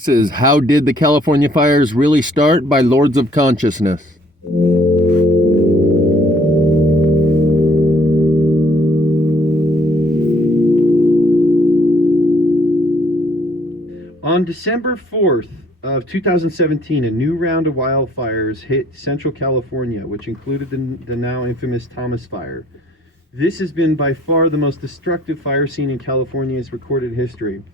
This is How Did the California Fires Really Start by Lords of Consciousness. On December 4th of 2017, a new round of wildfires hit Central California, which included the now infamous Thomas Fire. This has been by far the most destructive fire scene in California's recorded history.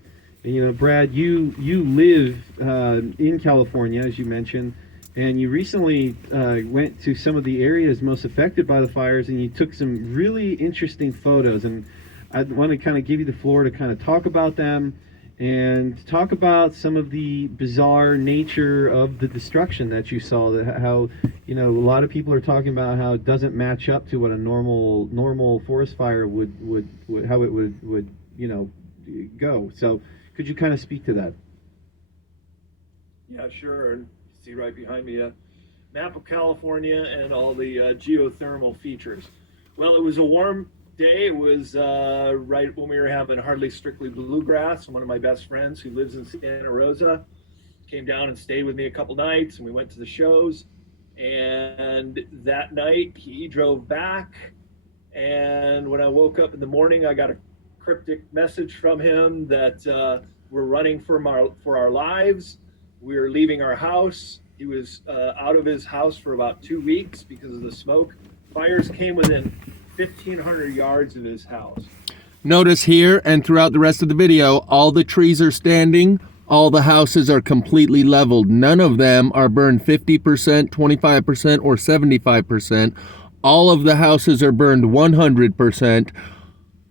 And, you know, Brad, you live in California, as you mentioned, and you recently went to some of the areas most affected by the fires, and you took some really interesting photos. And I want to kind of give you the floor to kind of talk about them and talk about some of the bizarre nature of the destruction that you saw. How, you know, a lot of people are talking about how it doesn't match up to what a normal forest fire would how it would you know go. So could you kind of speak to that? Yeah, sure. And see right behind me a map of California and all the geothermal features. Well, it was a warm day. It was right when we were having Hardly Strictly Bluegrass. One of my best friends who lives in Santa Rosa came down and stayed with me a couple nights, and we went to the shows. And that night he drove back, and when I woke up in the morning, I got a cryptic message from him that we're running for our lives. We're leaving our house. He was out of his house for about 2 weeks because of the smoke. Fires came within 1,500 yards of his house. Notice here and throughout the rest of the video, all the trees are standing, all the houses are completely leveled. None of them are burned 50%, 25%, or 75%. All of the houses are burned 100%.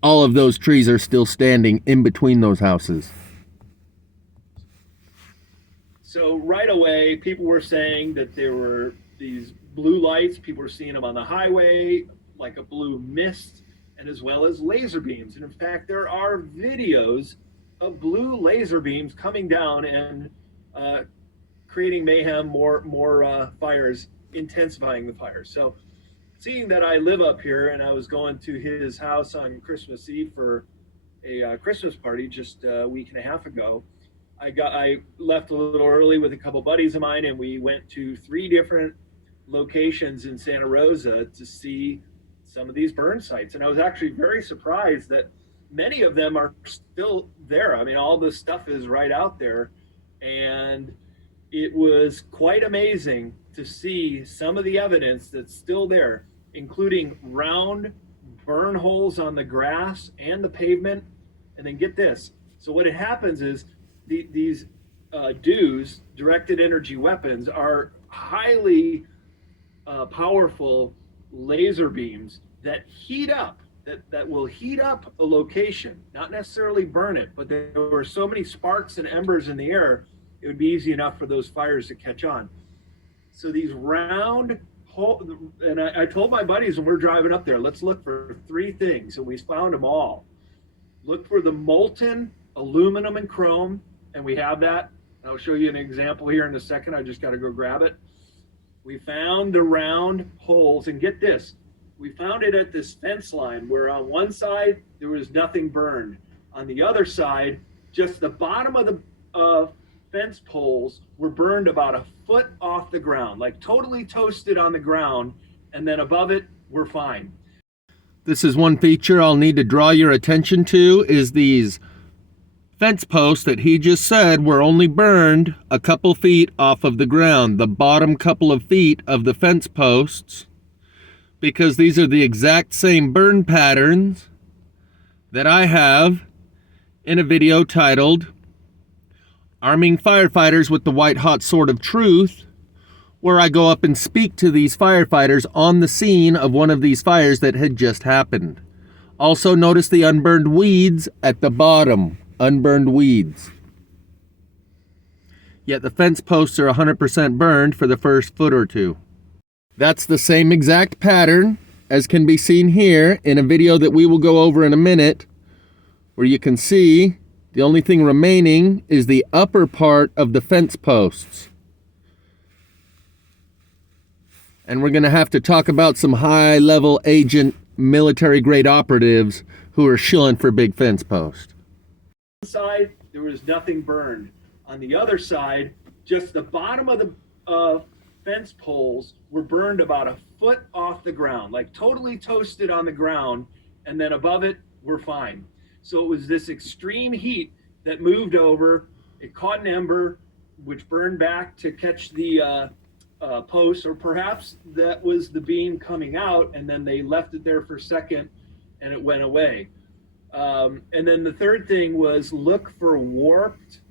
All of those trees are still standing in between those houses. So right away, people were saying that there were these blue lights. People were seeing them on the highway, like a blue mist, and as well as laser beams. And in fact, there are videos of blue laser beams coming down and creating mayhem, more fires, intensifying the fires. So seeing that I live up here and I was going to his house on Christmas Eve for a Christmas party just a week and a half ago, I left a little early with a couple buddies of mine, and we went to 3 different locations in Santa Rosa to see some of these burn sites. And I was actually very surprised that many of them are still there. I mean, all this stuff is right out there. And it was quite amazing to see some of the evidence that's still there, including round burn holes on the grass and the pavement. And then get this. So what happens is these douse, directed energy weapons, are highly powerful laser beams that heat up, that will heat up a location, not necessarily burn it, but there were so many sparks and embers in the air, it would be easy enough for those fires to catch on. So these round hole, and I told my buddies when we're driving up there, let's look for 3 things, and we found them all. Look for the molten aluminum and chrome, and we have that. I'll show you an example here in a second. I just got to go grab it. We found the round holes, and get this, we found it at this fence line where on one side there was nothing burned. On the other side, just the bottom of the fence poles were burned about a foot off the ground, like totally toasted on the ground, and then above it, we're fine. This is one feature I'll need to draw your attention to, is these fence posts that he just said were only burned a couple feet off of the ground, the bottom couple of feet of the fence posts, because these are the exact same burn patterns that I have in a video titled Arming Firefighters with the White Hot Sword of Truth, where I go up and speak to these firefighters on the scene of one of these fires that had just happened. Also notice the unburned weeds at the bottom. Unburned weeds. Yet the fence posts are 100% burned for the first foot or 2. That's the same exact pattern as can be seen here in a video that we will go over in a minute, where you can see the only thing remaining is the upper part of the fence posts. And we're going to have to talk about some high-level agent military-grade operatives who are shilling for big fence posts. Inside, there was nothing burned. On the other side, just the bottom of the fence poles were burned about a foot off the ground, like totally toasted on the ground, and then above it were fine. So it was this extreme heat that moved over. It caught an ember, which burned back to catch the post, or perhaps that was the beam coming out, and then they left it there for a second, and it went away. And then the third thing was look for warped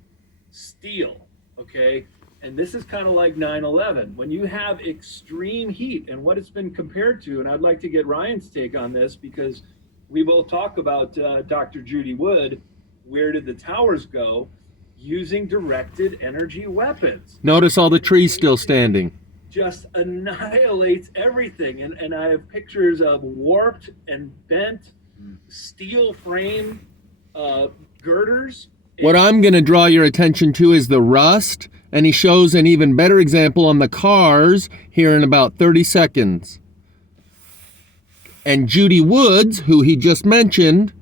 steel. Okay. And this is kind of like 9/11. When you have extreme heat, and what it's been compared to, and I'd like to get Ryan's take on this because we both talk about Dr. Judy Wood, Where Did the Towers Go? Using directed energy weapons. Notice all the trees still standing. Just annihilates everything. And I have pictures of warped and bent steel frame girders. What I'm going to draw your attention to is the rust, and he shows an even better example on the cars here in about 30 seconds. And Judy Woods, who he just mentioned,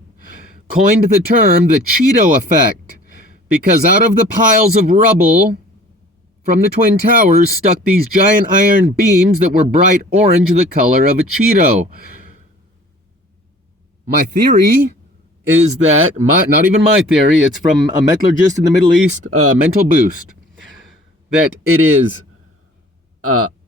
coined the term the Cheeto effect, because out of the piles of rubble from the Twin Towers stuck these giant iron beams that were bright orange, the color of a Cheeto. My theory is that, not even my theory, it's from a metallurgist in the Middle East, Mental Boost, that it is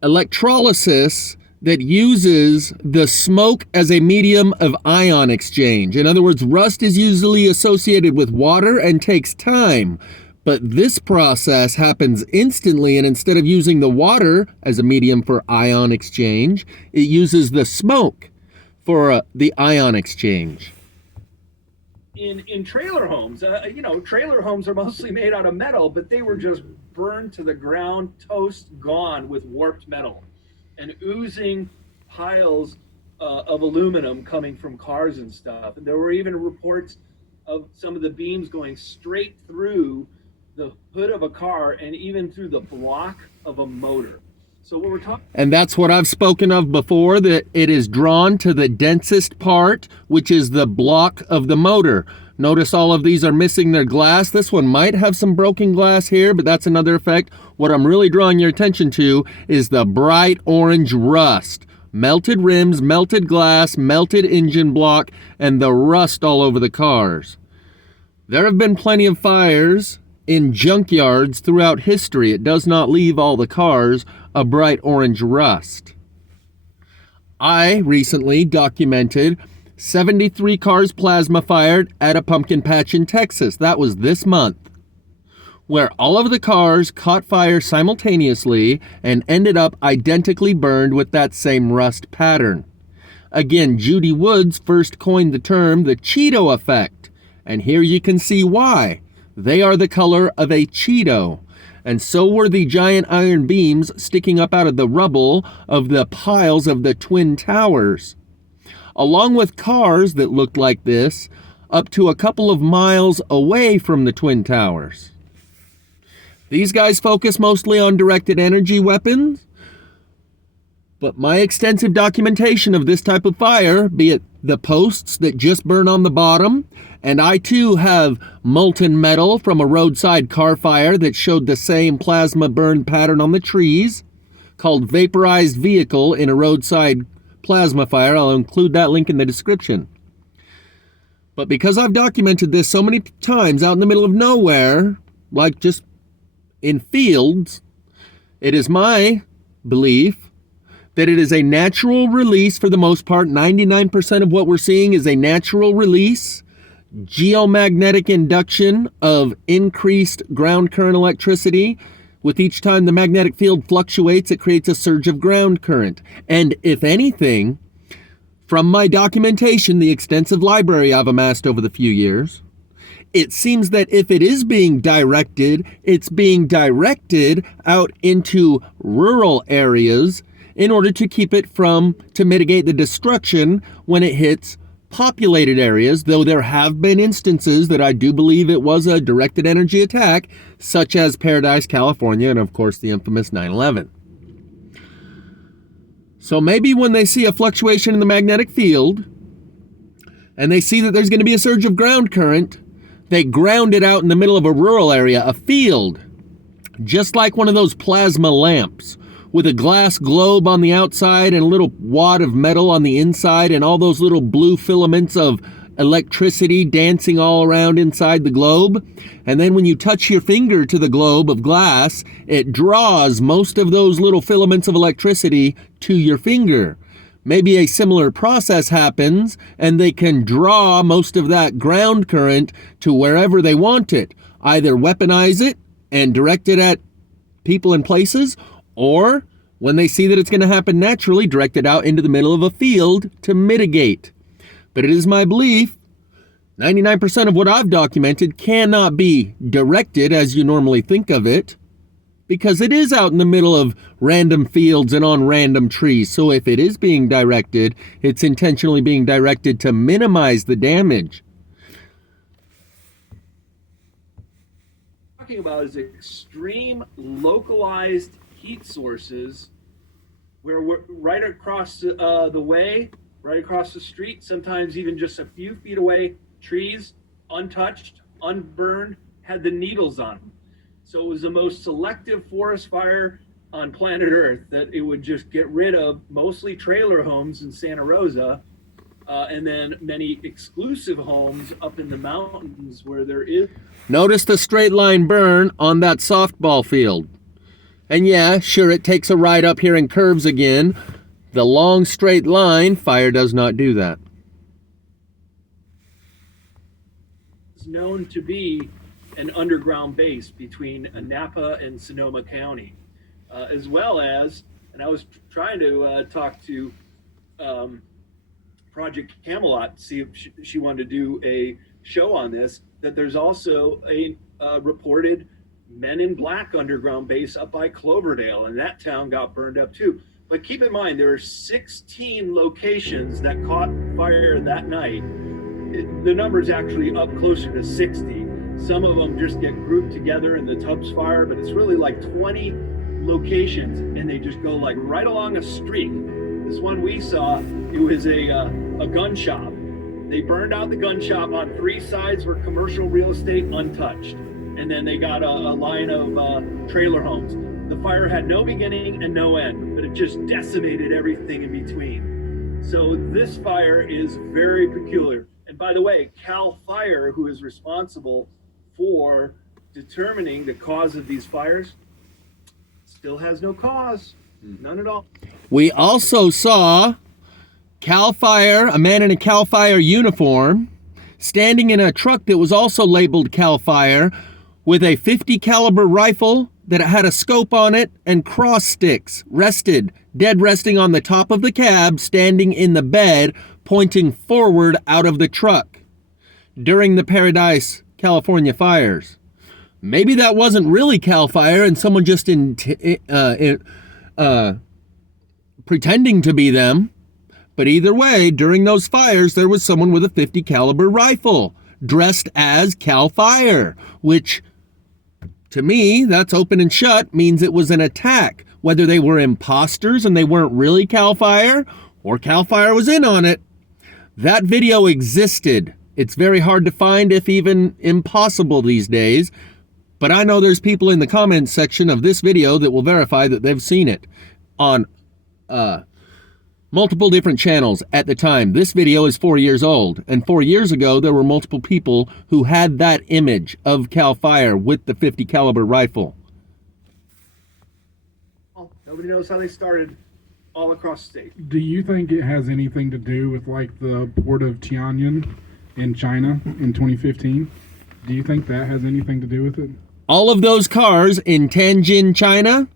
electrolysis that uses the smoke as a medium of ion exchange. In other words, rust is usually associated with water and takes time, but this process happens instantly, and instead of using the water as a medium for ion exchange, it uses the smoke for the ion exchange. In trailer homes, trailer homes are mostly made out of metal, but they were just burned to the ground, toast, gone with warped metal, and oozing piles of aluminum coming from cars and stuff. And there were even reports of some of the beams going straight through the hood of a car and even through the block of a motor. So what we're talking, and that's what I've spoken of before, that it is drawn to the densest part, which is the block of the motor. Notice all of these are missing their glass. This one might have some broken glass here, but that's another effect. What I'm really drawing your attention to is the bright orange rust. Melted rims, melted glass, melted engine block, and the rust all over the cars. There have been plenty of fires in junkyards throughout history. It does not leave all the cars a bright orange rust. I recently documented 73 cars plasma fired at a pumpkin patch in Texas. That was this month, where all of the cars caught fire simultaneously and ended up identically burned with that same rust pattern. Again, Judy Woods first coined the term the Cheeto effect, and here you can see why. They are the color of a Cheeto, and so were the giant iron beams sticking up out of the rubble of the piles of the Twin Towers, along with cars that looked like this up to a couple of miles away from the Twin Towers. These guys focus mostly on directed energy weapons, but my extensive documentation of this type of fire, be it the posts that just burn on the bottom, and I too have molten metal from a roadside car fire that showed the same plasma burn pattern on the trees, called Vaporized vehicle in a roadside plasma fire. I'll include that link in the description. But because I've documented this so many times out in the middle of nowhere, like just in fields, it is my belief that it is a natural release for the most part. 99% of what we're seeing is a natural release, geomagnetic induction of increased ground current electricity. With each time the magnetic field fluctuates, it creates a surge of ground current. And if anything, from my documentation, the extensive library I've amassed over the few years, it seems that if it is being directed, it's being directed out into rural areas in order to to mitigate the destruction when it hits populated areas, though there have been instances that I do believe it was a directed energy attack, such as Paradise, California, and of course the infamous 9/11. So maybe when they see a fluctuation in the magnetic field, and they see that there's going to be a surge of ground current, They ground it out in the middle of a rural area, a field, just like one of those plasma lamps with a glass globe on the outside and a little wad of metal on the inside and all those little blue filaments of electricity dancing all around inside the globe. And then when you touch your finger to the globe of glass, it draws most of those little filaments of electricity to your finger. Maybe a similar process happens and they can draw most of that ground current to wherever they want it. Either weaponize it and direct it at people and places, or when they see that it's going to happen naturally, direct it out into the middle of a field to mitigate. But it is my belief, 99% of what I've documented cannot be directed as you normally think of it, because it is out in the middle of random fields and on random trees. So if it is being directed, it's intentionally being directed to minimize the damage. Talking about is extreme localized heat sources where we're right across the way, right across the street, sometimes even just a few feet away, trees, untouched, unburned, had the needles on them. So it was the most selective forest fire on planet Earth, that it would just get rid of mostly trailer homes in Santa Rosa, and then many exclusive homes up in the mountains where there is. Notice the straight line burn on that softball field. And yeah, sure, it takes a ride up here and curves again. The long straight line, fire does not do that. It's known to be an underground base between Napa and Sonoma County, as well as, and I was trying to talk to Project Camelot to see if she wanted to do a show on this, that there's also a reported Men in Black underground base up by Cloverdale, and that town got burned up too. But keep in mind, there are 16 locations that caught fire that night. The number is actually up closer to 60. Some of them just get grouped together in the Tubbs fire, but it's really like 20 locations, and they just go like right along a streak. This one we saw, it was a gun shop. They burned out the gun shop on 3 sides were commercial real estate untouched. And then they got a line of trailer homes. The fire had no beginning and no end, but it just decimated everything in between. So this fire is very peculiar. And by the way, CAL FIRE, who is responsible for determining the cause of these fires, still has no cause. None at all. We also saw CAL FIRE, a man in a CAL FIRE uniform, standing in a truck that was also labeled CAL FIRE, with a .50 caliber rifle that had a scope on it and cross sticks, dead resting on the top of the cab, standing in the bed, pointing forward out of the truck during the Paradise, California fires. Maybe that wasn't really CAL FIRE and someone just pretending to be them. But either way, during those fires, there was someone with a .50 caliber rifle dressed as CAL FIRE, which to me, that's open and shut, means it was an attack. Whether they were imposters and they weren't really CAL FIRE, or CAL FIRE was in on it. That video existed. It's very hard to find, if even impossible these days. But I know there's people in the comments section of this video that will verify that they've seen it on multiple different channels at the time. This video is 4 years old, and 4 years ago there were multiple people who had that image of CAL FIRE with the .50 caliber rifle. Well, nobody knows how they started all across the state. Do you think it has anything to do with like the port of Tianjin in China in 2015? Do you think that has anything to do with it? All of those cars in Tianjin, China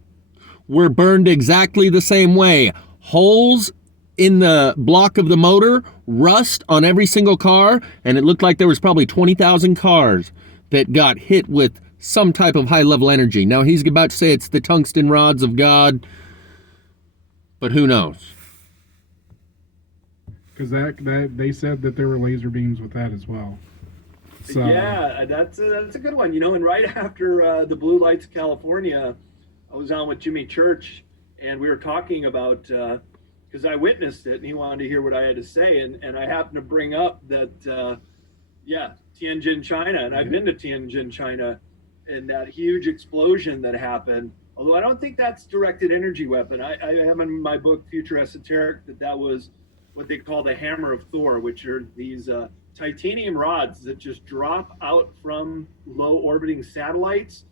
were burned exactly the same way. Holes in the block of the motor, rust on every single car, and it looked like there was probably 20,000 cars that got hit with some type of high-level energy. Now, he's about to say it's the tungsten rods of God, but who knows? Because that they said that there were laser beams with that as well. So, yeah, that's a good one. You know, and right after the Blue Lights of California, I was on with Jimmy Church, and we were talking about, because I witnessed it, and he wanted to hear what I had to say, and I happened to bring up that, Yeah, Tianjin, China, and I've been to Tianjin, China, and that huge explosion that happened. Although I don't think that's directed energy weapon. I have in my book Future Esoteric that was what they call the Hammer of Thor, which are these titanium rods that just drop out from low orbiting satellites,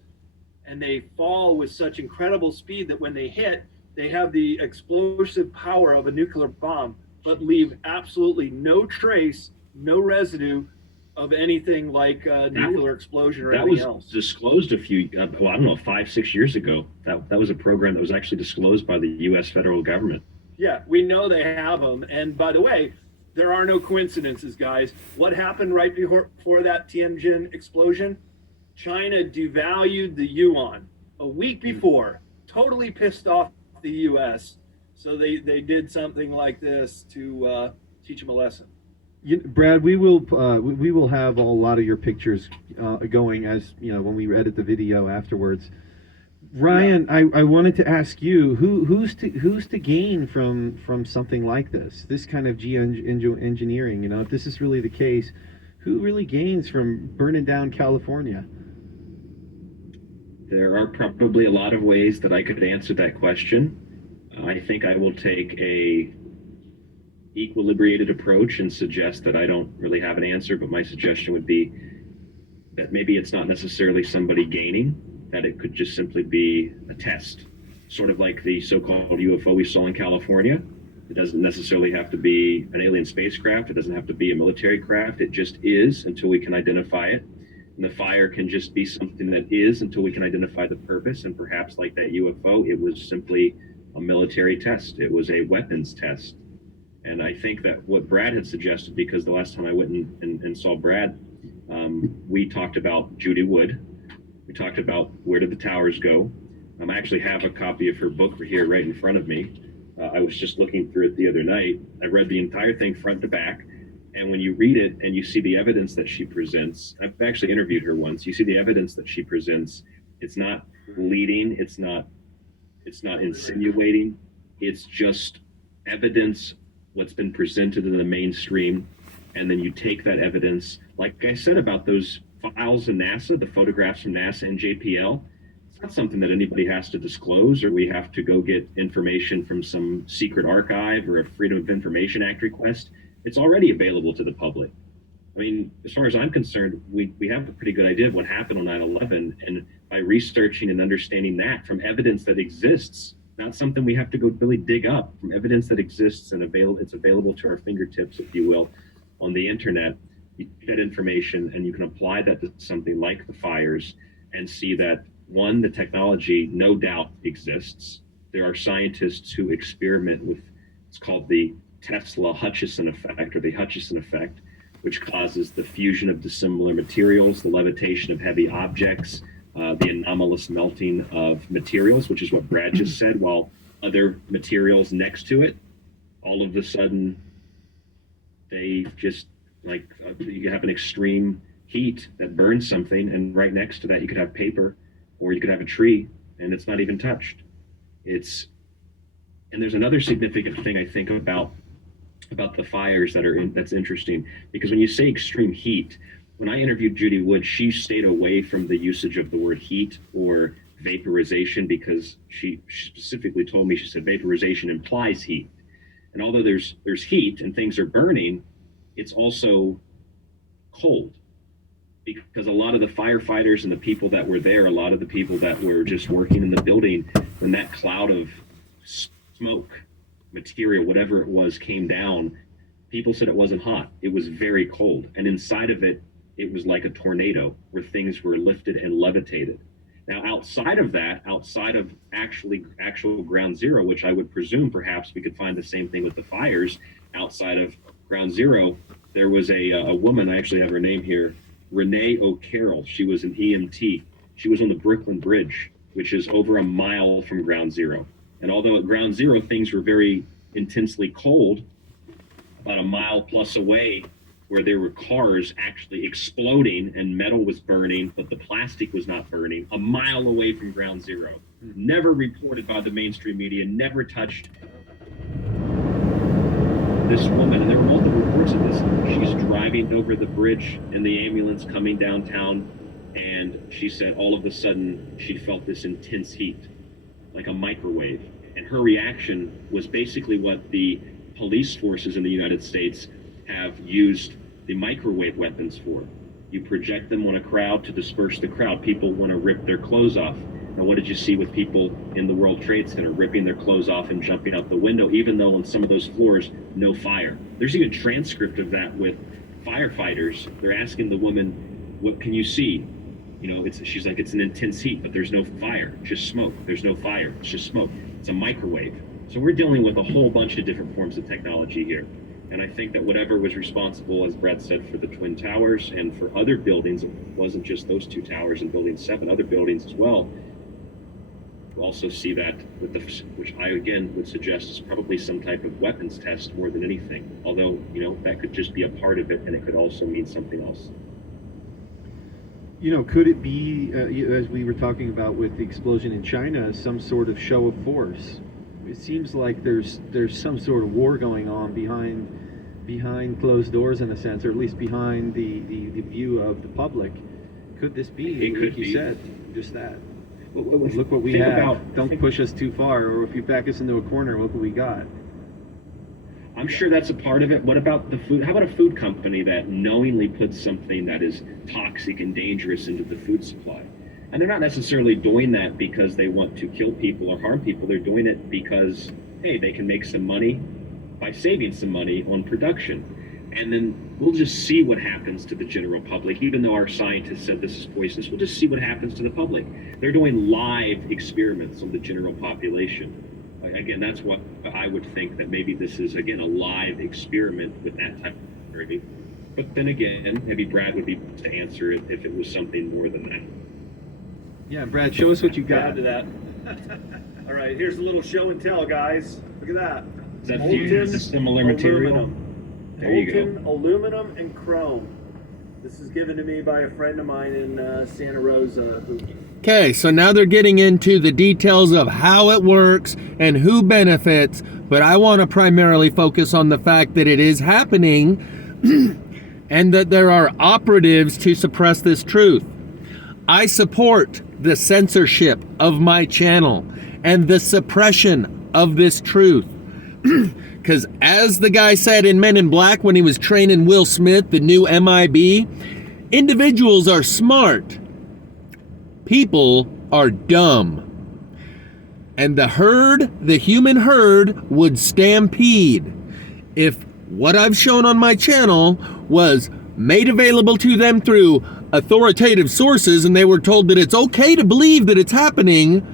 and they fall with such incredible speed that when they hit, they have the explosive power of a nuclear bomb, but leave absolutely no trace, no residue of anything like a nuclear explosion or That anything was else. disclosed a few, well, I don't know, 5, 6 years ago. That was a program that was actually disclosed by the U.S. federal government. Yeah, we know they have them. And by the way, there are no coincidences, guys. What happened right before that Tianjin explosion? China devalued the yuan a week before, totally pissed off the U.S. So they did something like this to teach them a lesson. Brad, we will have a lot of your pictures going as when we edit the video afterwards. Ryan, I wanted to ask you who's to gain from something like this kind of geoengineering. If this is really the case, who really gains from burning down California? There are probably a lot of ways that I could answer that question. I think I will take a equilibrated approach and suggest that I don't really have an answer, but my suggestion would be that maybe it's not necessarily somebody gaining, that it could just simply be a test, sort of like the so-called UFO we saw in California. It doesn't necessarily have to be an alien spacecraft. It doesn't have to be a military craft. It just is until we can identify it. And the fire can just be something that is until we can identify the purpose. And perhaps like that UFO, it was simply a military test. It was a weapons test. And I think that what Brad had suggested, because the last time I went and saw Brad, we talked about Judy Wood. We talked about where did the towers go. I actually have a copy of her book here right in front of me. I was just looking through it the other night. I read the entire thing front to back. And when you read it and you see the evidence that she presents, I've actually interviewed her once. You see the evidence that she presents. It's not leading. It's not insinuating. It's just evidence, what's been presented in the mainstream. And then you take that evidence, like I said about those files in NASA, the photographs from NASA and JPL, it's not something that anybody has to disclose, or we have to go get information from some secret archive or a Freedom of Information Act request. It's already available to the public. I mean, as far as I'm concerned, we have a pretty good idea of what happened on 9/11, and by researching and understanding that from evidence that exists, not something we have to go really dig up, from evidence that exists and it's available to our fingertips, if you will, on the internet. You get that information and you can apply that to something like the fires and see that, one, the technology no doubt exists. There are scientists who experiment with, it's called the Tesla-Hutchison effect, or the Hutchison effect, which causes the fusion of dissimilar materials, the levitation of heavy objects, the anomalous melting of materials, which is what Brad just said, while other materials next to it, all of a sudden, they just, like, you have an extreme heat that burns something, and right next to that you could have paper, or you could have a tree, and it's not even touched. And there's another significant thing I think about the fires that's interesting, because when you say extreme heat, when I interviewed Judy Wood, she stayed away from the usage of the word heat or vaporization, because she specifically told me, she said vaporization implies heat. And although there's heat and things are burning, it's also cold, because a lot of the firefighters and the people that were there, a lot of the people that were just working in the building, when that cloud of smoke, material, whatever it was, came down, people said it wasn't hot. It was very cold. And inside of it, it was like a tornado where things were lifted and levitated. Now, outside of that, outside of actual ground zero, which I would presume perhaps we could find the same thing with the fires, outside of ground zero, there was a woman, I actually have her name here, Renee O'Carroll. She was an EMT. She was on the Brooklyn Bridge, which is over a mile from ground zero. And although at ground zero, things were very intensely cold, about a mile plus away, where there were cars actually exploding and metal was burning, but the plastic was not burning, a mile away from ground zero. Never reported by the mainstream media, never touched. This woman, and there were multiple reports of this, She's driving over the bridge in the ambulance coming downtown, and she said all of a sudden she felt this intense heat, like a microwave. And her reaction was basically what the police forces in the United States have used the microwave weapons for. You project them on a crowd to disperse the crowd. People want to rip their clothes off. And what did you see with people in the World Trade Center ripping their clothes off and jumping out the window, even though on some of those floors, no fire? There's even transcript of that with firefighters. They're asking the woman, what can you see? You know, she's like, it's an intense heat, but there's no fire, just smoke. There's no fire, it's just smoke. It's a microwave. So we're dealing with a whole bunch of different forms of technology here. And I think that whatever was responsible, as Brad said, for the Twin Towers and for other buildings, it wasn't just those two towers in Building 7, other buildings as well. We'll also see that with which I again would suggest is probably some type of weapons test more than anything. Although, you know, that could just be a part of it, and it could also mean something else. You know, could it be, as we were talking about with the explosion in China, some sort of show of force? It seems like there's some sort of war going on behind closed doors, in a sense, or at least behind the view of the public. Could this be, like you said, just that? Look what we have. Don't push us too far, or if you back us into a corner, look what we got. I'm sure that's a part of it. What about the food? How about a food company that knowingly puts something that is toxic and dangerous into the food supply? And they're not necessarily doing that because they want to kill people or harm people. They're doing it because, hey, they can make some money by saving some money on production. And then we'll just see what happens to the general public. Even though our scientists said this is poisonous, we'll just see what happens to the public. They're doing live experiments on the general population. Again, that's what I would think, that maybe this is, again, a live experiment with that type of security. But then again, maybe Brad would be able to answer it if it was something more than that. Yeah, Brad, show us what you got. Add to that. All right, here's a little show and tell, guys. Look at that. Is that fused to similar material? Aluminum. There you go. Molten aluminum and chrome. This is given to me by a friend of mine in Santa Rosa. Okay, so now they're getting into the details of how it works and who benefits, but I want to primarily focus on the fact that it is happening and that there are operatives to suppress this truth. I support the censorship of my channel and the suppression of this truth. Because as the guy said in Men in Black when he was training Will Smith, the new MIB, individuals are smart. People are dumb. And the herd, the human herd, would stampede if what I've shown on my channel was made available to them through authoritative sources and they were told that it's okay to believe that it's happening.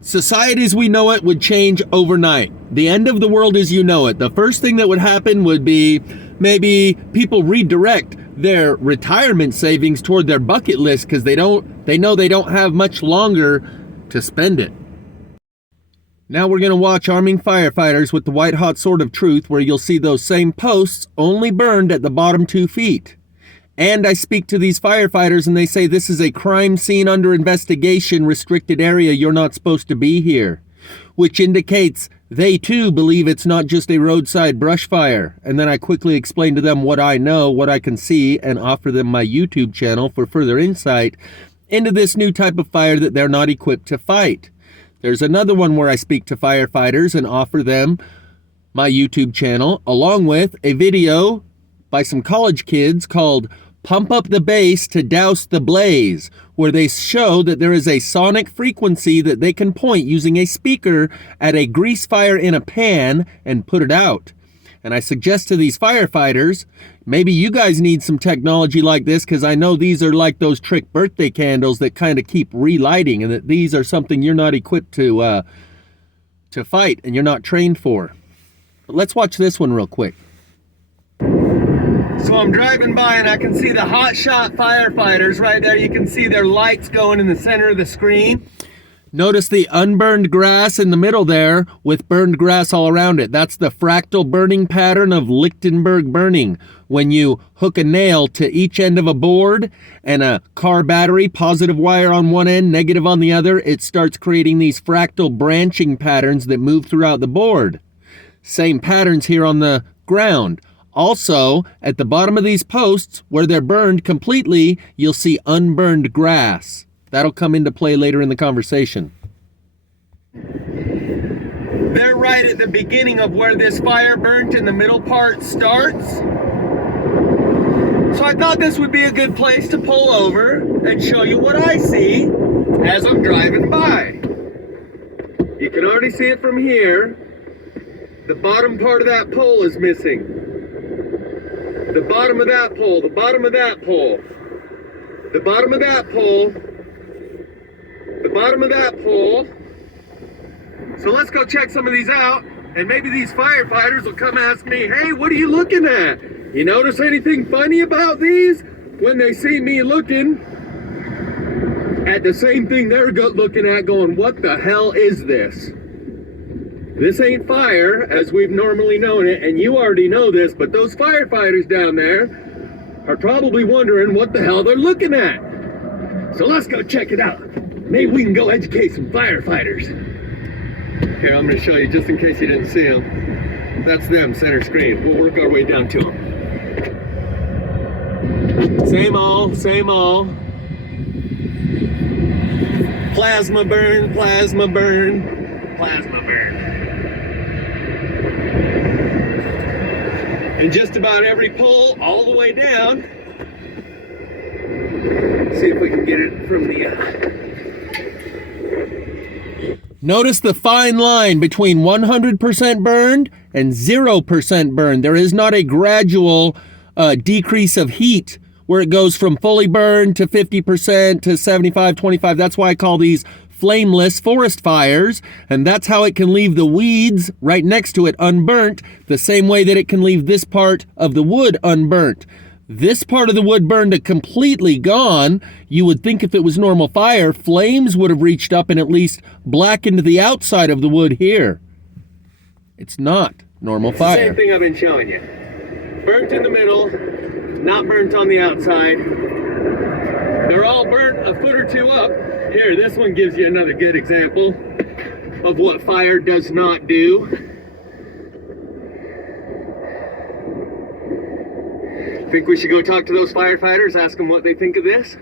Society as we know it would change overnight. The end of the world as you know it. The first thing that would happen would be maybe people redirect their retirement savings toward their bucket list because they know they don't have much longer to spend it. Now we're going to watch Arming Firefighters with the White Hot Sword of Truth, where you'll see those same posts only burned at the bottom 2 feet. And I speak to these firefighters and they say this is a crime scene under investigation, restricted area, you're not supposed to be here. Which indicates they too believe it's not just a roadside brush fire. And then I quickly explain to them what I know, what I can see, and offer them my YouTube channel for further insight into this new type of fire that they're not equipped to fight. There's another one where I speak to firefighters and offer them my YouTube channel, along with a video by some college kids called Pump Up the Bass to Douse the Blaze, where they show that there is a sonic frequency that they can point using a speaker at a grease fire in a pan and put it out. And I suggest to these firefighters, maybe you guys need some technology like this, because I know these are like those trick birthday candles that kind of keep relighting, and that these are something you're not equipped to fight and you're not trained for. But let's watch this one real quick. So I'm driving by and I can see the hotshot firefighters right there. You can see their lights going in the center of the screen. Notice the unburned grass in the middle there with burned grass all around it. That's the fractal burning pattern of Lichtenberg burning. When you hook a nail to each end of a board and a car battery, positive wire on one end, negative on the other, it starts creating these fractal branching patterns that move throughout the board. Same patterns here on the ground. Also, at the bottom of these posts, where they're burned completely, you'll see unburned grass. That'll come into play later in the conversation. They're right at the beginning of where this fire burnt in the middle part starts. So I thought this would be a good place to pull over and show you what I see as I'm driving by. You can already see it from here. The bottom part of that pole is missing. The bottom of that pole, the bottom of that pole, the bottom of that pole, the bottom of that pole. So let's go check some of these out, and maybe these firefighters will come ask me, hey, what are you looking at? You notice anything funny about these? When they see me looking at the same thing they're looking at, going, what the hell is this? This ain't fire as we've normally known it, and you already know this, but those firefighters down there are probably wondering what the hell they're looking at. So let's go check it out. Maybe we can go educate some firefighters. Here, I'm going to show you just in case you didn't see them. That's them, center screen. We'll work our way down to them. Same all, same all. Plasma burn, plasma burn, plasma burn. And just about every pole all the way down. See if we can get it from the... Notice the fine line between 100% burned and 0% burned. There is not a gradual decrease of heat where it goes from fully burned to 50% to 75, 25. That's why I call these flameless forest fires, and that's how it can leave the weeds right next to it unburnt, the same way that it can leave this part of the wood unburnt. This part of the wood burned completely gone. You would think if it was normal fire, flames would have reached up and at least blackened the outside of the wood here. It's not normal fire. Same thing I've been showing you. Burnt in the middle, not burnt on the outside. They're all burnt a foot or two up. Here, this one gives you another good example of what fire does not do. Think we should go talk to those firefighters, ask them what they think of this?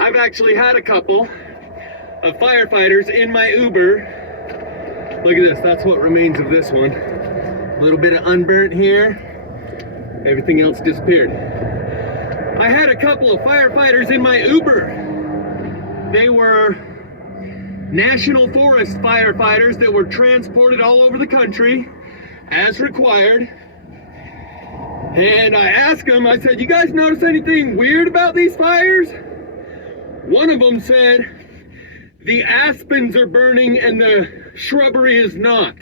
I've actually had a couple of firefighters in my Uber. Look at this, that's what remains of this one. A little bit of unburnt here. Everything else disappeared. I had a couple of firefighters in my Uber. They were National Forest firefighters that were transported all over the country as required. And I asked them, I said, you guys notice anything weird about these fires? One of them said, the aspens are burning and the shrubbery is not.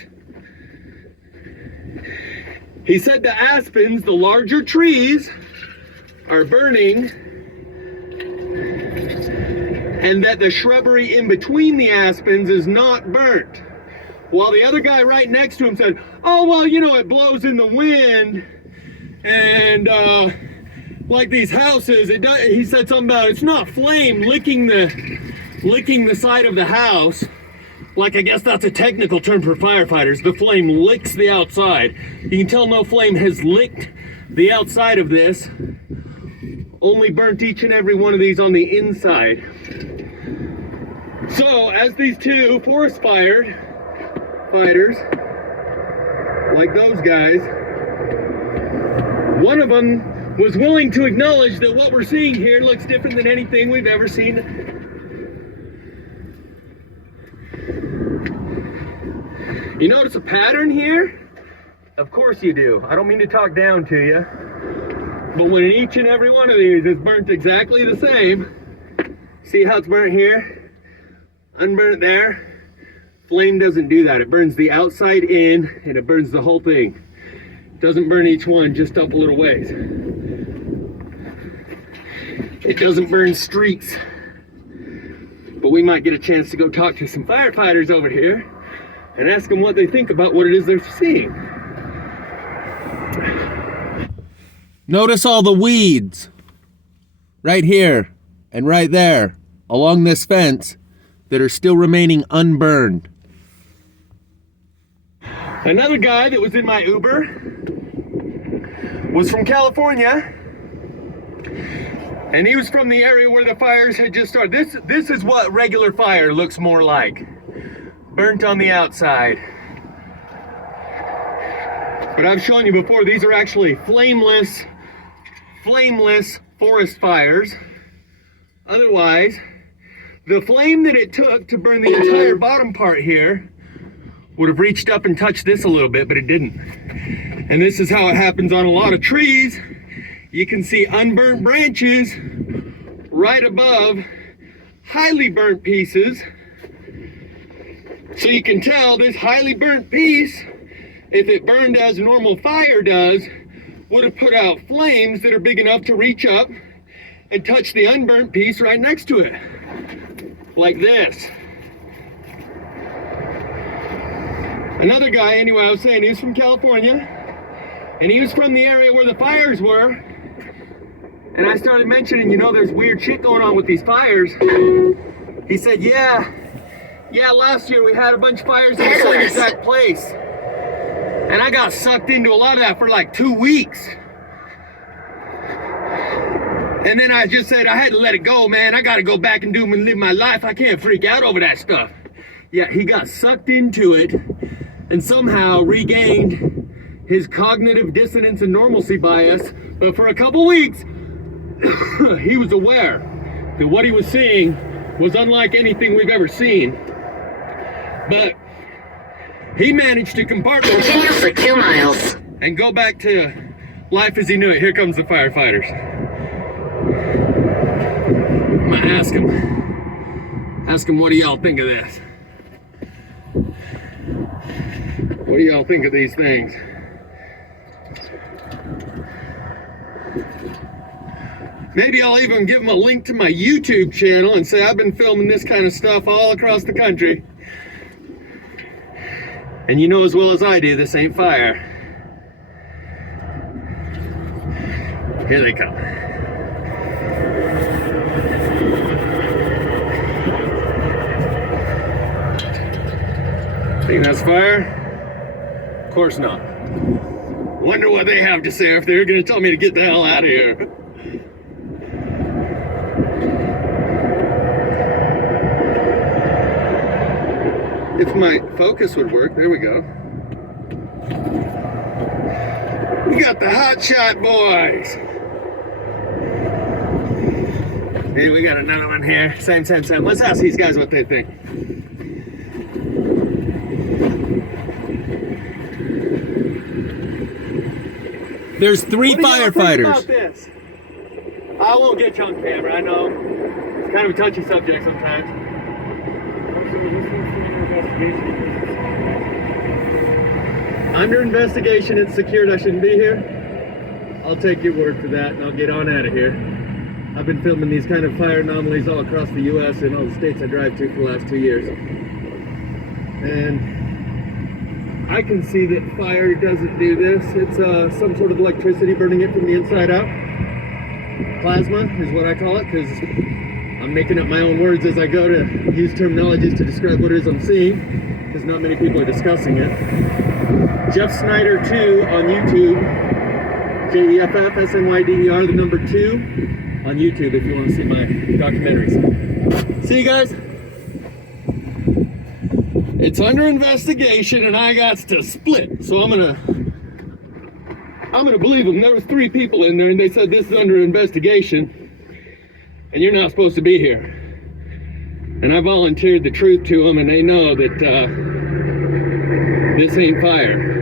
He said the aspens, the larger trees, are burning, and that the shrubbery in between the aspens is not burnt. While the other guy right next to him said, oh, well, you know, it blows in the wind. And like these houses, it does, he said something about it's not flame licking the side of the house. Like, I guess that's a technical term for firefighters. The flame licks the outside. You can tell no flame has licked the outside of this. Only burnt each and every one of these on the inside. So as these two forest fighters, like those guys, one of them was willing to acknowledge that what we're seeing here looks different than anything we've ever seen. You notice a pattern here? Of course you do. I don't mean to talk down to you. But when each and every one of these is burnt exactly the same, see how it's burnt here? Unburnt there? Flame doesn't do that. It burns the outside in and it burns the whole thing. Doesn't burn each one, just up a little ways. It doesn't burn streaks. But we might get a chance to go talk to some firefighters over here and ask them what they think about what it is they're seeing. Notice all the weeds right here and right there along this fence that are still remaining unburned. Another guy that was in my Uber was from California, and he was from the area where the fires had just started. This is what regular fire looks more like. Burnt on the outside. But I've shown you before, these are actually flameless forest fires. Otherwise, the flame that it took to burn the entire bottom part here would have reached up and touched this a little bit, but it didn't. And this is how it happens on a lot of trees. You can see unburnt branches right above highly burnt pieces. So you can tell this highly burnt piece, if it burned as a normal fire does, would have put out flames that are big enough to reach up and touch the unburnt piece right next to it. Like this. Another guy, anyway, I was saying, he was from California, and he was from the area where the fires were. And I started mentioning, you know, there's weird shit going on with these fires. He said, yeah, last year we had a bunch of fires in the same exact place. And I got sucked into a lot of that for like 2 weeks. And then I just said, I had to let it go, man. I got to go back and live my life. I can't freak out over that stuff. Yeah, he got sucked into it and somehow regained his cognitive dissonance and normalcy bias. But for a couple weeks, he was aware that what he was seeing was unlike anything we've ever seen. But he managed to compartmentalize. Continue for 2 miles. And go back to life as he knew it. Here comes the firefighters. I'm gonna ask him, what do y'all think of this? What do y'all think of these things? Maybe I'll even give him a link to my YouTube channel and say I've been filming this kind of stuff all across the country. And you know as well as I do, this ain't fire. Here they come. Think that's fire? Of course not. Wonder what they have to say if they're gonna tell me to get the hell out of here. If my focus would work, there we go. We got the hot shot boys. Hey, we got another one here. Same. Let's ask these guys what they think. There's 3 firefighters. About this? I won't get you on camera, I know. It's kind of a touchy subject sometimes. Under investigation, it's secured. I shouldn't be here. I'll take your word for that and I'll get on out of here. I've been filming these kind of fire anomalies all across the U.S. and all the states I drive to for the last 2 years. And I can see that fire doesn't do this. It's some sort of electricity burning it from the inside out. Plasma is what I call it, because I'm making up my own words as I go to use terminologies to describe what it is I'm seeing, because not many people are discussing it. Jeff Snyder 2 on YouTube. JEFFSNYDER, the number 2 on YouTube if you want to see my documentaries. See you guys. It's under investigation and I got to split. So I'm gonna believe them. There was 3 people in there and they said this is under investigation and you're not supposed to be here. And I volunteered the truth to them and they know that this ain't fire.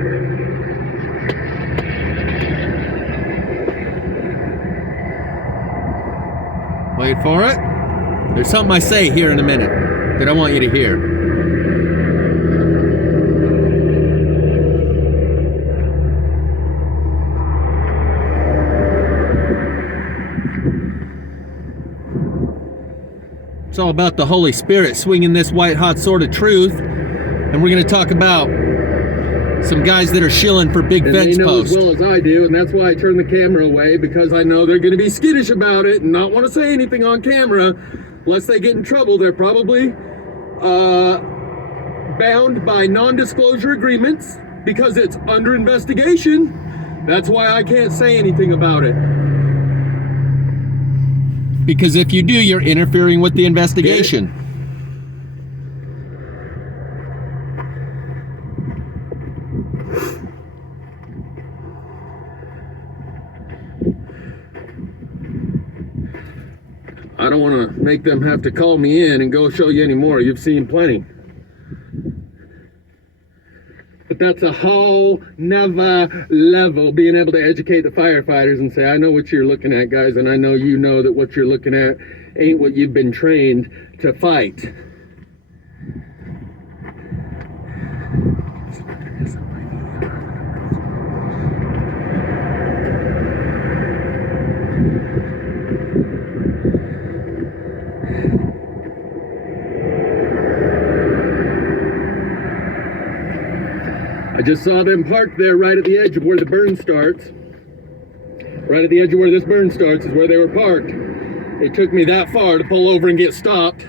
Wait for it. There's something I say here in a minute that I want you to hear. It's all about the Holy Spirit swinging this white hot sword of truth, and we're going to talk about some guys that are shilling for big fence posts. They know as well as I do, and that's why I turn the camera away, because I know they're going to be skittish about it and not want to say anything on camera. Unless they get in trouble, they're probably bound by non-disclosure agreements because it's under investigation. That's why I can't say anything about it. Because if you do, you're interfering with the investigation. I don't want to make them have to call me in and go show you any more. You've seen plenty. But that's a whole nother level, being able to educate the firefighters and say, I know what you're looking at, guys, and I know you know that what you're looking at ain't what you've been trained to fight. I just saw them parked there right at the edge of where the burn starts. Right at the edge of where this burn starts is where they were parked. It took me that far to pull over and get stopped.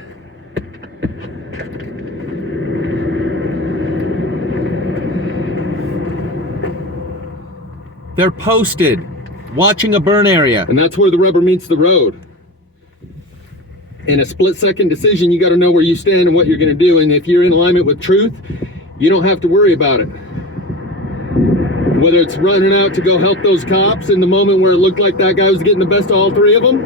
They're posted, watching a burn area. And that's where the rubber meets the road. In a split-second decision, you got to know where you stand and what you're going to do. And if you're in alignment with truth, you don't have to worry about it. Whether it's running out to go help those cops in the moment where it looked like that guy was getting the best of all three of them,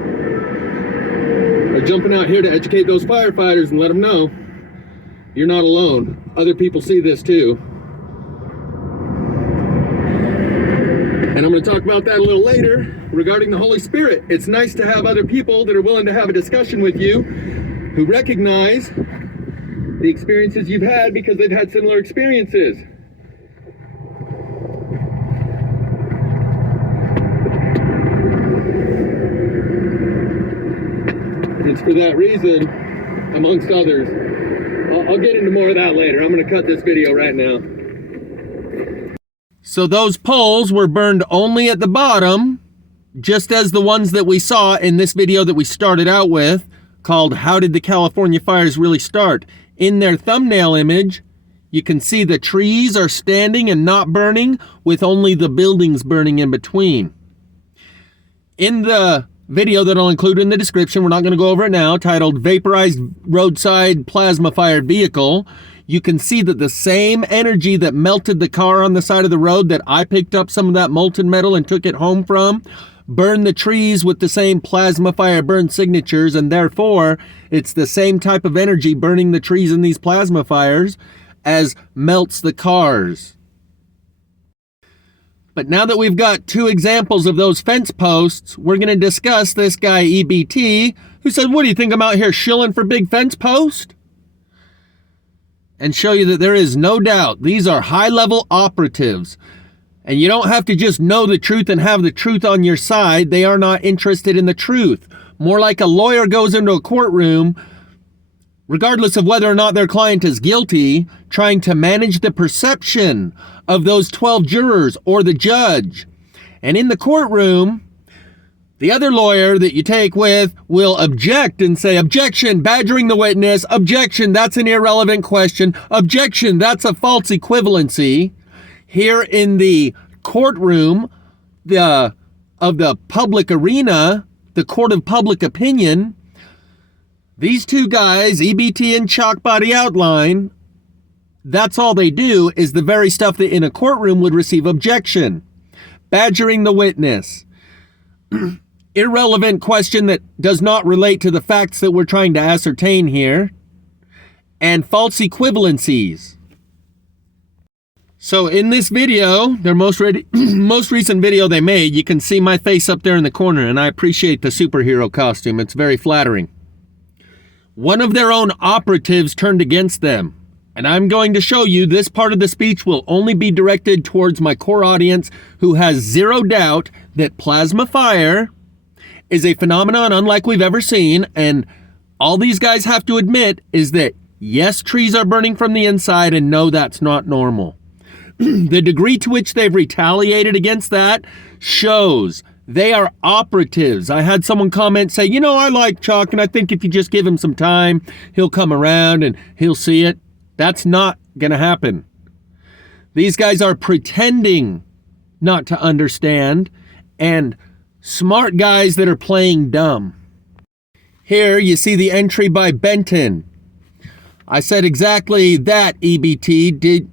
or jumping out here to educate those firefighters and let them know you're not alone. Other people see this too. And I'm going to talk about that a little later regarding the Holy Spirit. It's nice to have other people that are willing to have a discussion with you who recognize the experiences you've had because they've had similar experiences. It's for that reason, amongst others. I'll get into more of that later. I'm going to cut this video right now. So those poles were burned only at the bottom, just as the ones that we saw in this video that we started out with, called How Did the California Fires Really Start? In their thumbnail image, you can see the trees are standing and not burning, with only the buildings burning in between. In the video that I'll include in the description, we're not going to go over it now, titled Vaporized Roadside Plasma Fired Vehicle, you can see that the same energy that melted the car on the side of the road that I picked up some of that molten metal and took it home from, burned the trees with the same plasma fire burn signatures, and therefore it's the same type of energy burning the trees in these plasma fires as melts the cars. But now that we've got two examples of those fence posts, we're going to discuss this guy EBT, who said, what do you think I'm out here shilling for big fence post? And show you that there is no doubt these are high-level operatives. And you don't have to just know the truth and have the truth on your side. They are not interested in the truth. More like a lawyer goes into a courtroom, regardless of whether or not their client is guilty, trying to manage the perception of those 12 jurors or the judge. And in the courtroom, the other lawyer that you take with will object and say, objection, badgering the witness, objection, that's an irrelevant question, objection, that's a false equivalency. Here in the courtroom of the public arena, the court of public opinion, these two guys, EBT and Chalkbodyoutline, that's all they do is the very stuff that in a courtroom would receive objection. Badgering the witness. Irrelevant question that does not relate to the facts that we're trying to ascertain here. And false equivalencies. So in this video, their most recent video they made, you can see my face up there in the corner, and I appreciate the superhero costume. It's very flattering. One of their own operatives turned against them. And I'm going to show you this part of the speech will only be directed towards my core audience who has zero doubt that plasma fire is a phenomenon unlike we've ever seen. And all these guys have to admit is that, yes, trees are burning from the inside, and no, that's not normal. The degree to which they've retaliated against that shows they are operatives. I had someone comment, say, you know, I like Chuck, and I think if you just give him some time, he'll come around and he'll see it. That's not going to happen. These guys are pretending not to understand, and smart guys that are playing dumb. Here you see the entry by Benton. I said exactly that, EBT.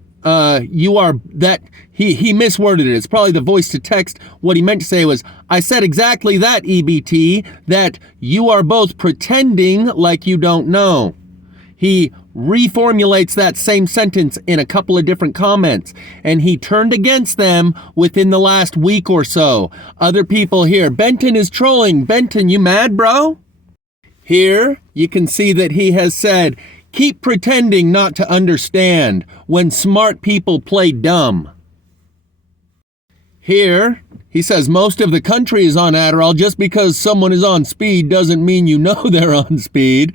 He misworded it. It's probably the voice to text. What he meant to say was, I said exactly that, EBT, that you are both pretending like you don't know. He reformulates that same sentence in a couple of different comments, and he turned against them within the last week or so. Other people here, Benton is trolling. Benton, you mad, bro? Here, you can see that he has said, keep pretending not to understand when smart people play dumb. Here, he says most of the country is on Adderall. Just because someone is on speed doesn't mean you know they're on speed.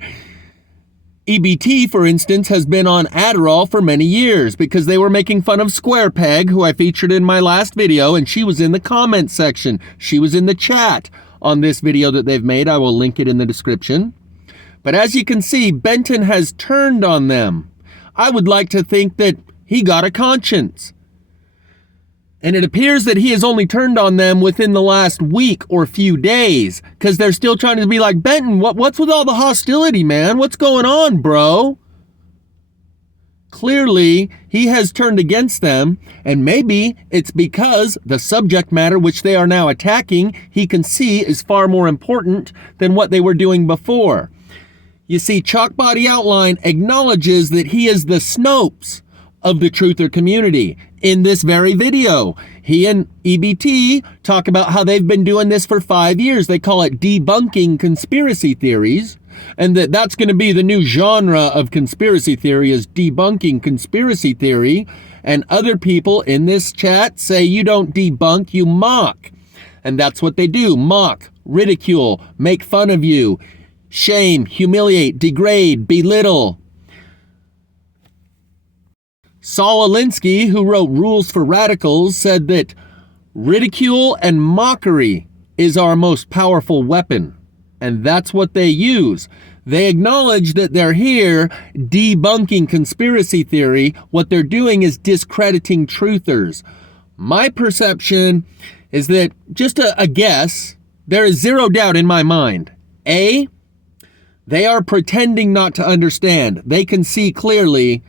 EBT, for instance, has been on Adderall for many years because they were making fun of Square Peg, who I featured in my last video, and she was in the comment section. She was in the chat on this video that they've made. I will link it in the description. But as you can see, Benton has turned on them. I would like to think that he got a conscience. And it appears that he has only turned on them within the last week or few days, because they're still trying to be like, Benton, what's with all the hostility, man? What's going on, bro? Clearly, he has turned against them, and maybe it's because the subject matter which they are now attacking, he can see is far more important than what they were doing before. You see, Chalkbodyoutline acknowledges that he is the Snopes of the truther community. In this very video, he and EBT talk about how they've been doing this for 5 years. They call it debunking conspiracy theories, and that's going to be the new genre of conspiracy theory, is debunking conspiracy theory. And other people in this chat say you don't debunk, you mock. And that's what they do: mock, ridicule, make fun of you, shame, humiliate, degrade, belittle. Saul Alinsky, who wrote Rules for Radicals, said that ridicule and mockery is our most powerful weapon. And that's what they use. They acknowledge that they're here debunking conspiracy theory. What they're doing is discrediting truthers. My perception is that, just a guess, there is zero doubt in my mind. A, they are pretending not to understand. They can see clearly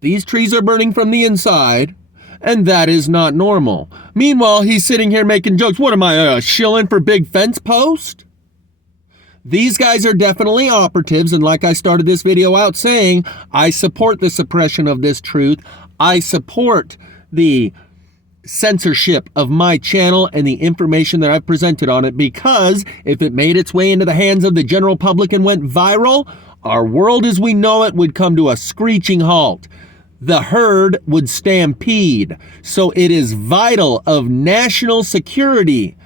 these trees are burning from the inside, and that is not normal. Meanwhile, he's sitting here making jokes. What am I, shilling for big fence post? These guys are definitely operatives, and like I started this video out saying, I support the suppression of this truth. I support the censorship of my channel and the information that I've presented on it, because if it made its way into the hands of the general public and went viral, our world as we know it would come to a screeching halt. The herd would stampede. So it is vital of national security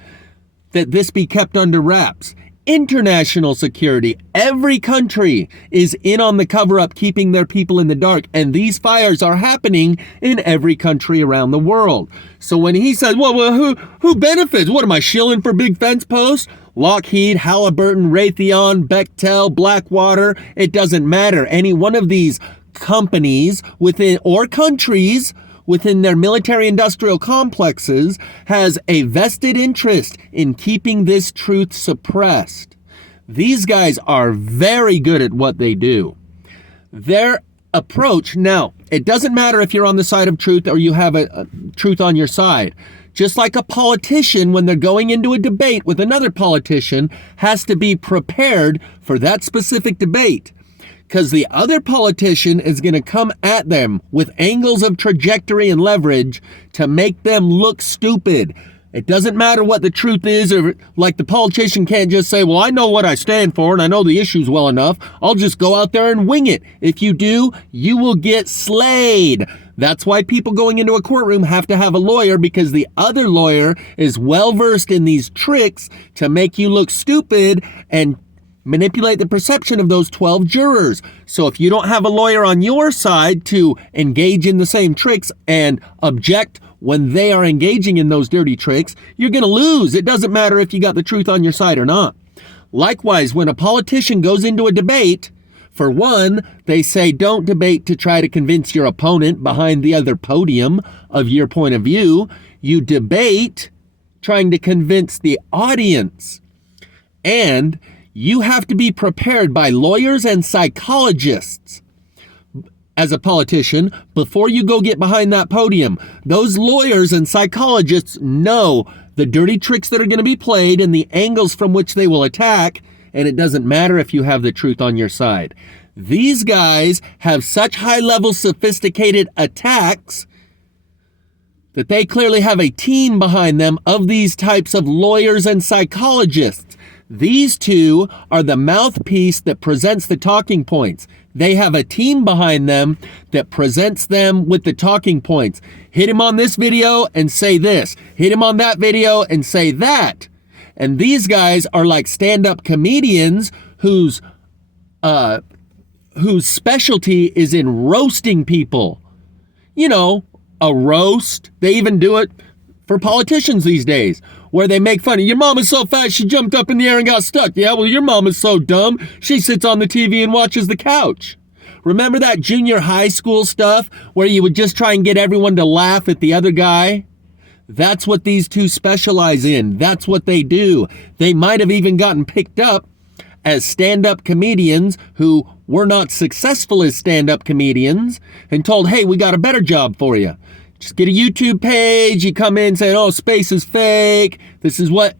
that this be kept under wraps. International security. Every country is in on the cover-up, keeping their people in the dark. And these fires are happening in every country around the world. So when he says, well who benefits? What am I, shilling for big fence posts? Lockheed, Halliburton, Raytheon, Bechtel, Blackwater, it doesn't matter. Any one of these companies within, or countries within their military-industrial complexes, has a vested interest in keeping this truth suppressed. These guys are very good at what they do. Their approach, now, it doesn't matter if you're on the side of truth or you have a truth on your side. Just like a politician, when they're going into a debate with another politician, has to be prepared for that specific debate. Because the other politician is going to come at them with angles of trajectory and leverage to make them look stupid. It doesn't matter what the truth is, or like the politician can't just say, well, I know what I stand for and I know the issues well enough. I'll just go out there and wing it. If you do, you will get slayed. That's why people going into a courtroom have to have a lawyer, because the other lawyer is well versed in these tricks to make you look stupid and manipulate the perception of those 12 jurors. So if you don't have a lawyer on your side to engage in the same tricks and object when they are engaging in those dirty tricks, you're going to lose. It doesn't matter if you got the truth on your side or not. Likewise, when a politician goes into a debate, For one, they say don't debate to try to convince your opponent behind the other podium of your point of view. You debate trying to convince the audience. And you have to be prepared by lawyers and psychologists as a politician before you go get behind that podium. Those lawyers and psychologists know the dirty tricks that are going to be played and the angles from which they will attack, and it doesn't matter if you have the truth on your side. These guys have such high-level sophisticated attacks that they clearly have a team behind them of these types of lawyers and psychologists. These two are the mouthpiece that presents the talking points. They have a team behind them that presents them with the talking points. Hit him on this video and say this. Hit him on that video and say that. And these guys are like stand-up comedians whose specialty is in roasting people. You know, a roast. They even do it for politicians these days, where they make fun of, your mom is so fat she jumped up in the air and got stuck. Yeah, well, your mom is so dumb she sits on the TV and watches the couch. Remember that junior high school stuff where you would just try and get everyone to laugh at the other guy? That's what these two specialize in. That's what they do. They might have even gotten picked up as stand-up comedians who were not successful as stand-up comedians and told, hey, we got a better job for you. Just get a YouTube page. You come in saying, oh, space is fake. This is what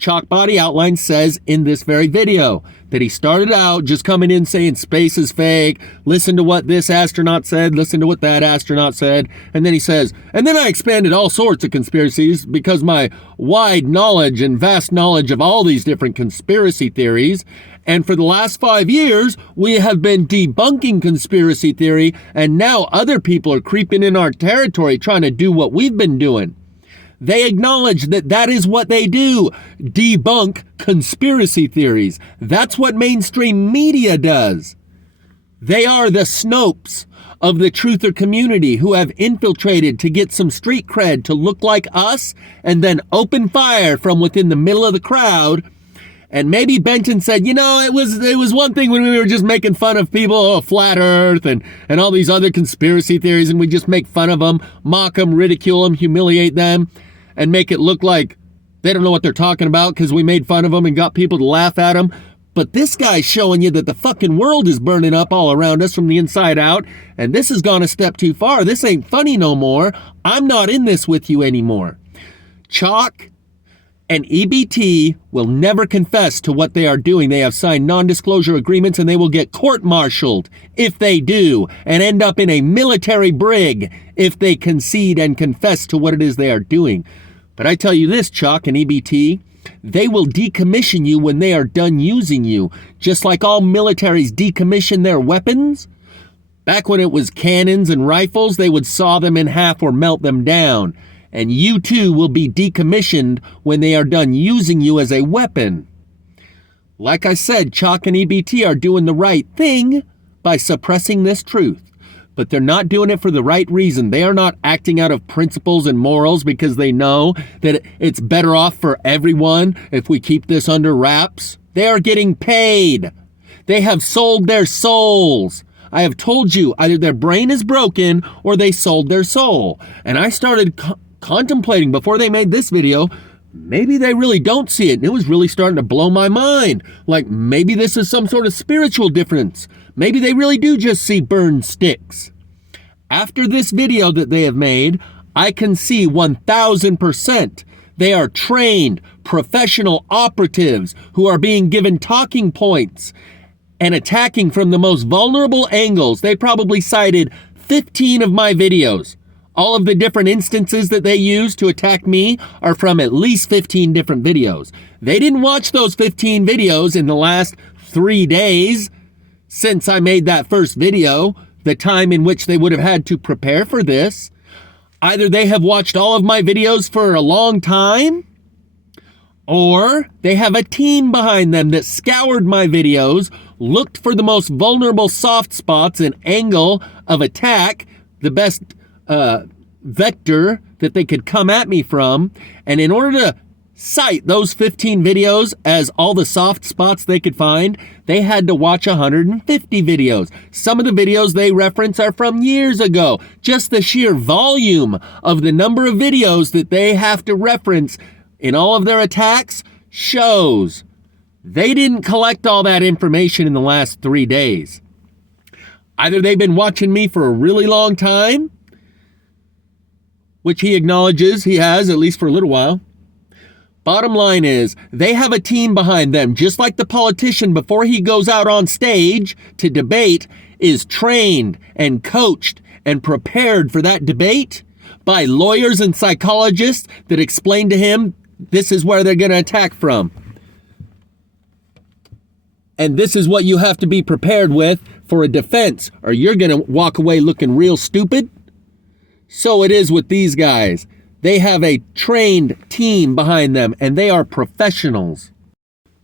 Chalkbodyoutline says in this very video. That he started out just coming in saying space is fake. Listen to what this astronaut said. Listen to what that astronaut said. And then he says, and then I expanded all sorts of conspiracies because my wide knowledge and vast knowledge of all these different conspiracy theories. And for the last 5 years, we have been debunking conspiracy theory, and now other people are creeping in our territory trying to do what we've been doing. They acknowledge that that is what they do, debunk conspiracy theories. That's what mainstream media does. They are the Snopes of the truther community who have infiltrated to get some street cred to look like us and then open fire from within the middle of the crowd. And maybe Benton said, you know, it was one thing when we were just making fun of people, oh, flat earth and all these other conspiracy theories, and we just make fun of them, mock them, ridicule them, humiliate them, and make it look like they don't know what they're talking about because we made fun of them and got people to laugh at them. But this guy's showing you that the fucking world is burning up all around us from the inside out, and this has gone a step too far. This ain't funny no more. I'm not in this with you anymore. Chalk and EBT will never confess to what they are doing. They have signed non-disclosure agreements and they will get court-martialed if they do and end up in a military brig if they concede and confess to what it is they are doing. But I tell you this, Chalk and EBT, they will decommission you when they are done using you, just like all militaries decommission their weapons. Back when it was cannons and rifles, they would saw them in half or melt them down. And you too will be decommissioned when they are done using you as a weapon. Like I said, Chalk and EBT are doing the right thing by suppressing this truth. But they're not doing it for the right reason. They are not acting out of principles and morals because they know that it's better off for everyone if we keep this under wraps. They are getting paid. They have sold their souls. I have told you, either their brain is broken or they sold their soul. And I started contemplating before they made this video, maybe they really don't see it. And it was really starting to blow my mind. Like maybe this is some sort of spiritual difference. Maybe they really do just see burned sticks. After this video that they have made, I can see 1000%. They are trained professional operatives who are being given talking points and attacking from the most vulnerable angles. They probably cited 15 of my videos. All of the different instances that they use to attack me are from at least 15 different videos. They didn't watch those 15 videos in the last 3 days since I made that first video, the time in which they would have had to prepare for this. Either they have watched all of my videos for a long time, or they have a team behind them that scoured my videos, looked for the most vulnerable soft spots and angle of attack, the best vector that they could come at me from, and in order to cite those 15 videos as all the soft spots they could find, they had to watch 150 videos. Some of the videos they reference are from years ago. Just the sheer volume of the number of videos that they have to reference in all of their attacks shows they didn't collect all that information in the last 3 days. Either they've been watching me for a really long time, which he acknowledges he has, at least for a little while. Bottom line is, they have a team behind them, just like the politician before he goes out on stage to debate is trained and coached and prepared for that debate by lawyers and psychologists that explain to him this is where they're going to attack from. And this is what you have to be prepared with for a defense, or you're going to walk away looking real stupid. So it is with these guys. They have a trained team behind them, and they are professionals.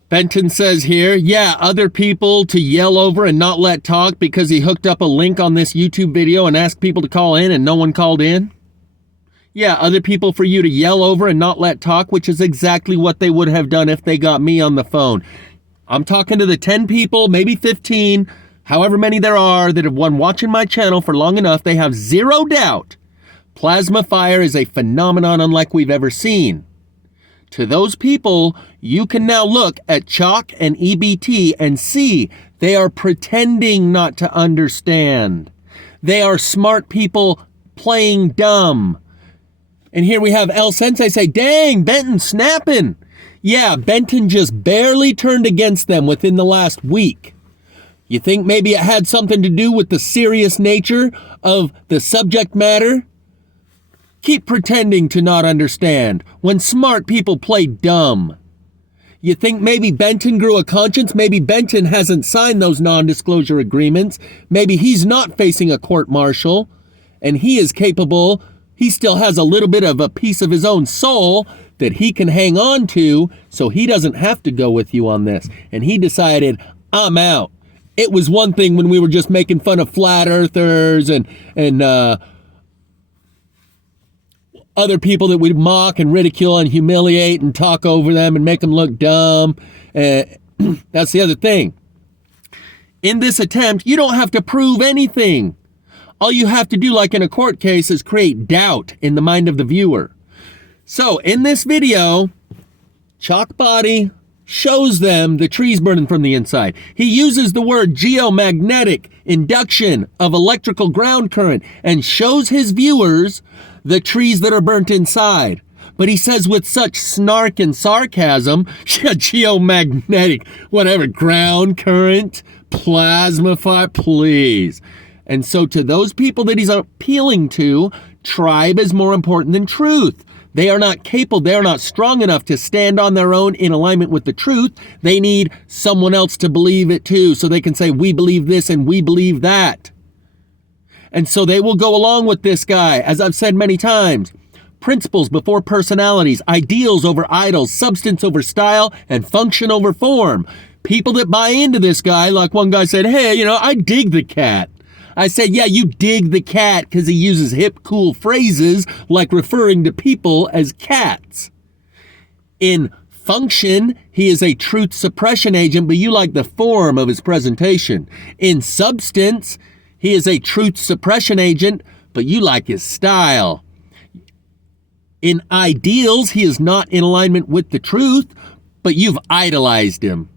Benton says here, yeah, other people to yell over and not let talk because he hooked up a link on this YouTube video and asked people to call in and no one called in. Yeah, other people for you to yell over and not let talk, which is exactly what they would have done if they got me on the phone. I'm talking to the 10 people, maybe 15, however many there are that have been watching my channel for long enough, they have zero doubt plasma fire is a phenomenon unlike we've ever seen. To those people, you can now look at Chalk and EBT and see they are pretending not to understand. They are smart people playing dumb. And here we have El Sensei say, dang, Benton snapping. Yeah, Benton just barely turned against them within the last week. You think maybe it had something to do with the serious nature of the subject matter? Keep pretending to not understand when smart people play dumb. You think maybe Benton grew a conscience? Maybe Benton hasn't signed those non-disclosure agreements. Maybe he's not facing a court-martial and he is capable. He still has a little bit of a piece of his own soul that he can hang on to so he doesn't have to go with you on this. And he decided, I'm out. It was one thing when we were just making fun of flat earthers and other people that we'd mock and ridicule and humiliate and talk over them and make them look dumb. That's the other thing. In this attempt, you don't have to prove anything. All you have to do, like in a court case, is create doubt in the mind of the viewer. So in this video, Chalkbody shows them the trees burning from the inside. He uses the word geomagnetic induction of electrical ground current and shows his viewers the trees that are burnt inside. But he says with such snark and sarcasm, geomagnetic, whatever, ground current, plasma fire, please. And so to those people that he's appealing to, tribe is more important than truth. They are not capable, they are not strong enough to stand on their own in alignment with the truth. They need someone else to believe it too, so they can say, we believe this and we believe that. And so they will go along with this guy, as I've said many times. Principles before personalities, ideals over idols, substance over style, and function over form. People that buy into this guy, like one guy said, hey, I dig the cat. I said, yeah, you dig the cat because he uses hip, cool phrases like referring to people as cats. In function, he is a truth suppression agent, but you like the form of his presentation. In substance, he is a truth suppression agent, but you like his style. In ideals, he is not in alignment with the truth, but you've idolized him.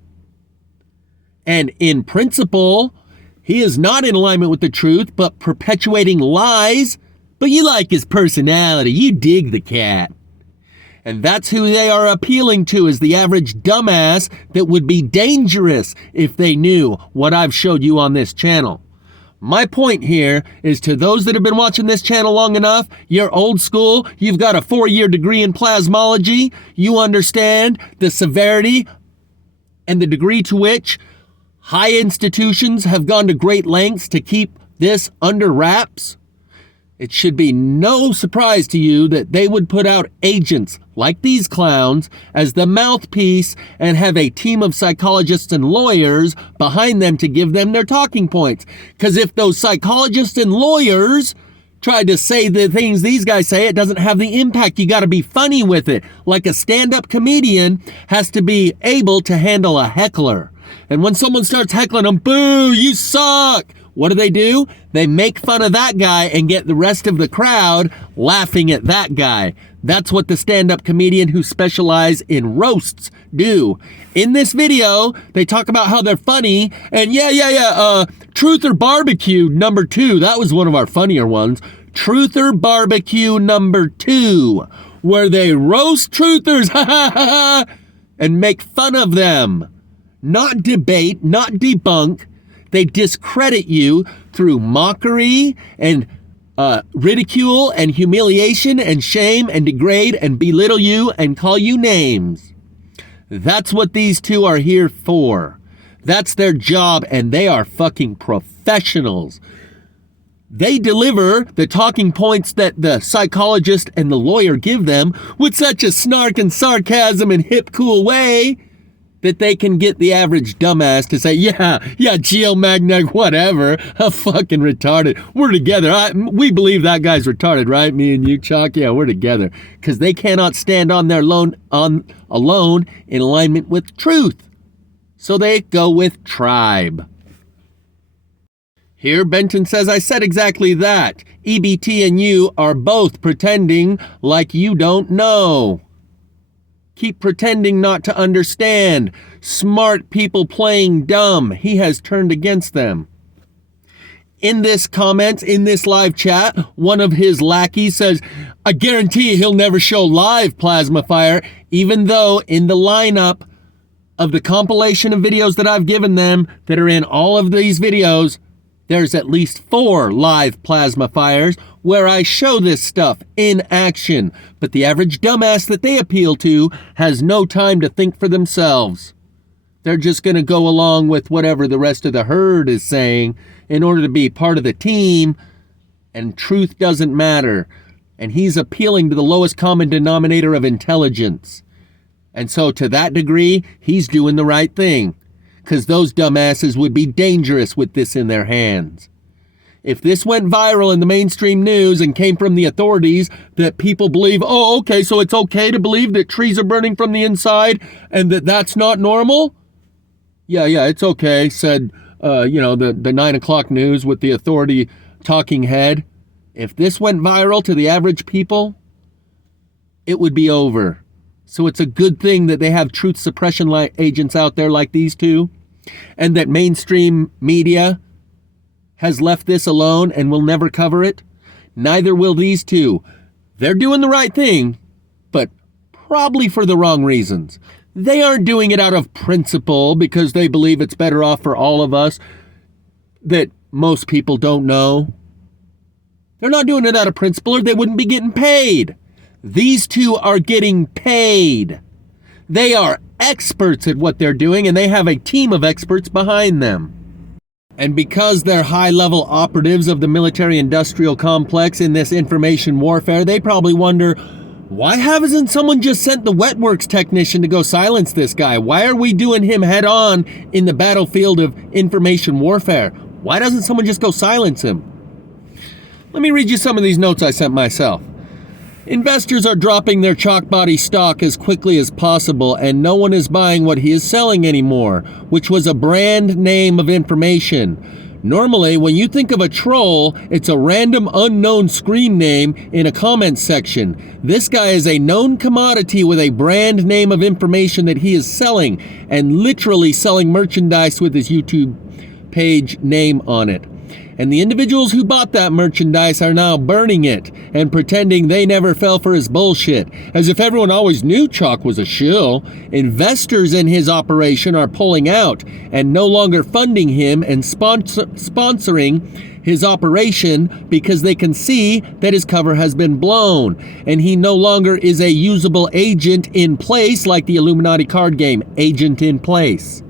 And in principle, he is not in alignment with the truth, but perpetuating lies, but you like his personality. You dig the cat. And that's who they are appealing to, is the average dumbass that would be dangerous if they knew what I've showed you on this channel. My point here is to those that have been watching this channel long enough, you're old school, you've got a 4-year degree in plasmology, you understand the severity and the degree to which high institutions have gone to great lengths to keep this under wraps. It should be no surprise to you that they would put out agents like these clowns as the mouthpiece and have a team of psychologists and lawyers behind them to give them their talking points. Because if those psychologists and lawyers tried to say the things these guys say, it doesn't have the impact. You got to be funny with it. Like a stand-up comedian has to be able to handle a heckler. And when someone starts heckling them, boo, you suck. What do? They make fun of that guy and get the rest of the crowd laughing at that guy. That's what the stand-up comedian who specialize in roasts do. In this video, they talk about how they're funny, and Truth or Barbecue number 2, that was one of our funnier ones. Truth or Barbecue number 2, where they roast truthers, and make fun of them. Not debate, not debunk. They discredit you through mockery and ridicule and humiliation and shame and degrade and belittle you and call you names. That's what these two are here for. That's their job, and they are fucking professionals. They deliver the talking points that the psychologist and the lawyer give them with such a snark and sarcasm and hip cool way that they can get the average dumbass to say, yeah, geomagnetic, whatever, I'm fucking retarded. We're together. We believe that guy's retarded, right? Me and you, Chalk, yeah, we're together. Because they cannot stand on their alone in alignment with truth. So they go with tribe. Here, Benton says, I said exactly that. EBT and you are both pretending like you don't know. Keep pretending not to understand. Smart people playing dumb. He has turned against them. In this comment, in this live chat, one of his lackeys says, I guarantee he'll never show live plasma fire, even though in the lineup of the compilation of videos that I've given them that are in all of these videos, there's at least 4 live plasma fires where I show this stuff in action. But the average dumbass that they appeal to has no time to think for themselves. They're just going to go along with whatever the rest of the herd is saying in order to be part of the team, and truth doesn't matter. And he's appealing to the lowest common denominator of intelligence. And so to that degree, he's doing the right thing. Because those dumbasses would be dangerous with this in their hands. If this went viral in the mainstream news and came from the authorities that people believe, oh, okay, so it's okay to believe that trees are burning from the inside and that that's not normal? Yeah, it's okay, said, the 9 o'clock news with the authority talking head. If this went viral to the average people, it would be over. So it's a good thing that they have truth suppression agents out there like these two, and that mainstream media has left this alone and will never cover it. Neither will these two. They're doing the right thing, but probably for the wrong reasons. They aren't doing it out of principle because they believe it's better off for all of us that most people don't know. They're not doing it out of principle or they wouldn't be getting paid. These two are getting paid. They are experts at what they're doing, and they have a team of experts behind them. And because they're high-level operatives of the military-industrial complex in this information warfare, they probably wonder, why hasn't someone just sent the Wetworks technician to go silence this guy? Why are we doing him head-on in the battlefield of information warfare? Why doesn't someone just go silence him? Let me read you some of these notes I sent myself. Investors are dropping their Chalkbody stock as quickly as possible, and no one is buying what he is selling anymore, which was a brand name of information. Normally, when you think of a troll, it's a random unknown screen name in a comment section. This guy is a known commodity with a brand name of information that he is selling, and literally selling merchandise with his YouTube page name on it. And the individuals who bought that merchandise are now burning it and pretending they never fell for his bullshit, as if everyone always knew Chalk was a shill. Investors in his operation are pulling out and no longer funding him and sponsoring his operation because they can see that his cover has been blown and he no longer is a usable agent in place like the Illuminati card game, Agent in Place.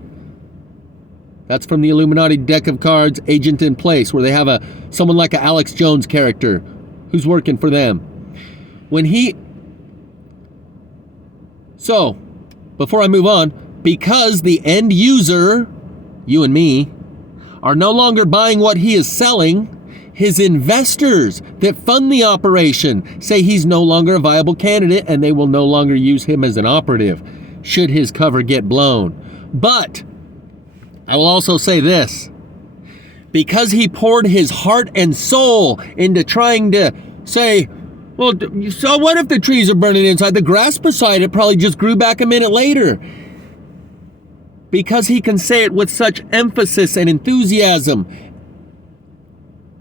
That's from the Illuminati deck of cards, Agent in Place, where they have someone like a Alex Jones character who's working for them. So, before I move on, because the end user, you and me, are no longer buying what he is selling, His investors that fund the operation say he's no longer a viable candidate and they will no longer use him as an operative should his cover get blown. But I will also say this. Because he poured his heart and soul into trying to say, well, so what if the trees are burning inside? The grass beside it probably just grew back a minute later. Because he can say it with such emphasis and enthusiasm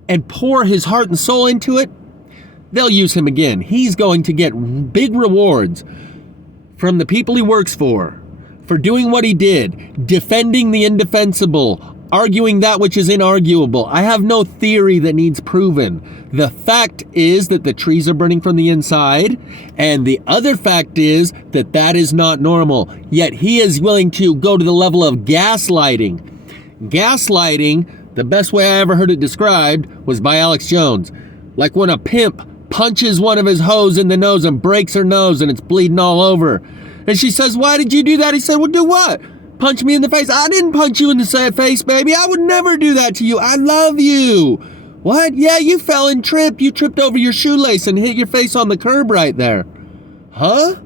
and pour his heart and soul into it, they'll use him again. He's going to get big rewards from the people he works for doing what he did, defending the indefensible, arguing that which is inarguable. I have no theory that needs proven. The fact is that the trees are burning from the inside, and the other fact is that that is not normal. Yet he is willing to go to the level of gaslighting. Gaslighting, the best way I ever heard it described was by Alex Jones. Like when a pimp punches one of his hoes in the nose and breaks her nose and it's bleeding all over. And she says, why did you do that? He said, well, do what? Punch me in the face? I didn't punch you in the face, baby. I would never do that to you. I love you. What? Yeah, you fell and tripped. You tripped over your shoelace and hit your face on the curb right there. Huh?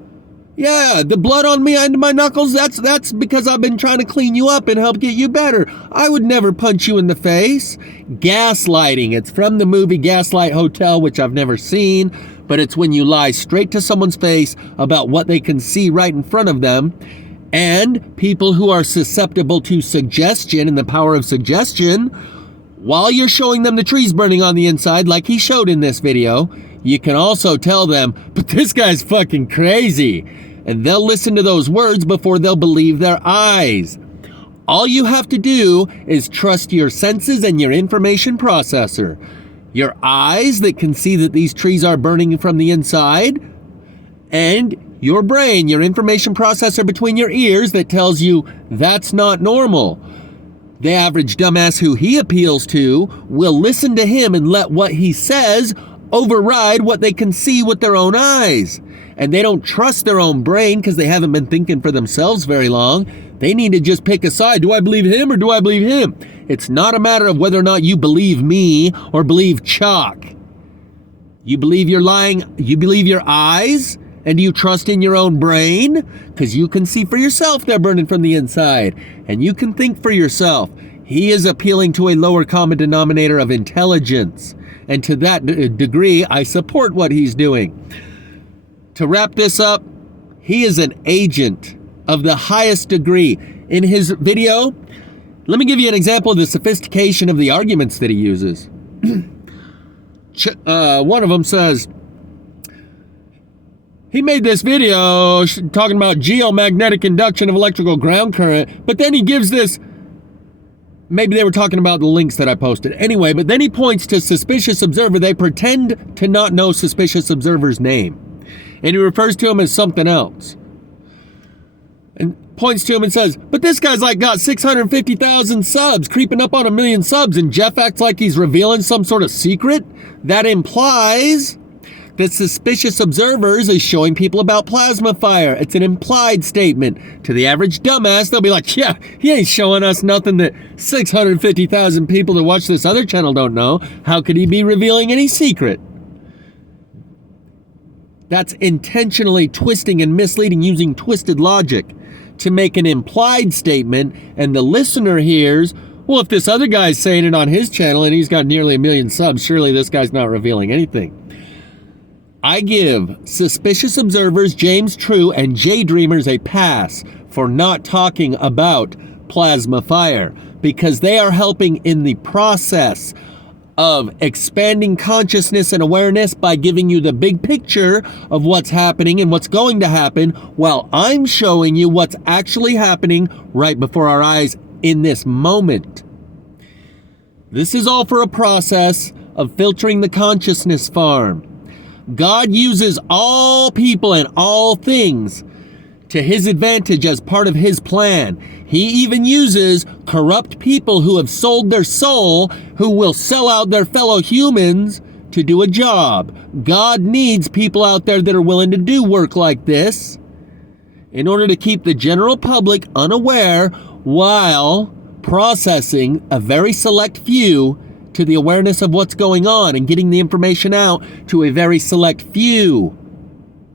Yeah, the blood on me under my knuckles, that's because I've been trying to clean you up and help get you better. I would never punch you in the face. Gaslighting. It's from the movie Gaslight Hotel, which I've never seen, but it's when you lie straight to someone's face about what they can see right in front of them. And people who are susceptible to suggestion and the power of suggestion, while you're showing them the trees burning on the inside, like he showed in this video, you can also tell them, but this guy's fucking crazy. And they'll listen to those words before they'll believe their eyes. All you have to do is trust your senses and your information processor. Your eyes that can see that these trees are burning from the inside, and your brain, your information processor between your ears that tells you that's not normal. The average dumbass who he appeals to will listen to him and let what he says override what they can see with their own eyes. And they don't trust their own brain because they haven't been thinking for themselves very long. They need to just pick a side. Do I believe him or do I believe him? It's not a matter of whether or not you believe me or believe Chalk. You believe you're lying, you believe your eyes, and do you trust in your own brain? Because you can see for yourself they're burning from the inside. And you can think for yourself. He is appealing to a lower common denominator of intelligence. And to that degree, I support what he's doing. To wrap this up, he is an agent of the highest degree. In his video, let me give you an example of the sophistication of the arguments that he uses. One of them says, he made this video talking about geomagnetic induction of electrical ground current, but then he gives this, maybe they were talking about the links that I posted. Anyway, but then he points to suspicious observer. They pretend to not know suspicious observer's name. And he refers to him as something else. And points to him and says, but this guy's like got 650,000 subs, creeping up on 1 million subs, and Jeff acts like he's revealing some sort of secret? That implies that suspicious observers is showing people about plasma fire. It's an implied statement. To the average dumbass, they'll be like, yeah, he ain't showing us nothing that 650,000 people that watch this other channel don't know. How could he be revealing any secret? That's intentionally twisting and misleading using twisted logic to make an implied statement, and the listener hears, well, if this other guy's saying it on his channel and he's got nearly 1 million subs, surely this guy's not revealing anything. I give suspicious observers James True and Jay Dreamers a pass for not talking about plasma fire because they are helping in the process of expanding consciousness and awareness by giving you the big picture of what's happening and what's going to happen, while I'm showing you what's actually happening right before our eyes in this moment. This is all for a process of filtering the consciousness farm. God uses all people and all things to his advantage as part of his plan. He even uses corrupt people who have sold their soul, who will sell out their fellow humans to do a job. God needs people out there that are willing to do work like this in order to keep the general public unaware while processing a very select few to the awareness of what's going on and getting the information out to a very select few.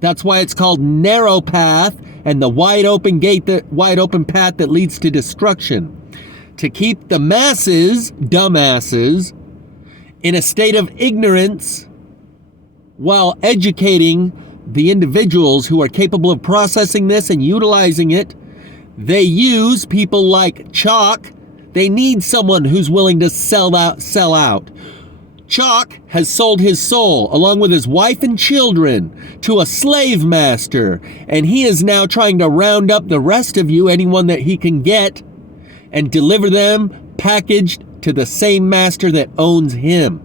That's why it's called narrow path and the wide open path that leads to destruction. To keep the masses, dumbasses, in a state of ignorance while educating the individuals who are capable of processing this and utilizing it, they use people like Chalk. They need someone who's willing to sell out. Chalk has sold his soul, along with his wife and children, to a slave master, and he is now trying to round up the rest of you, anyone that he can get, and deliver them packaged to the same master that owns him.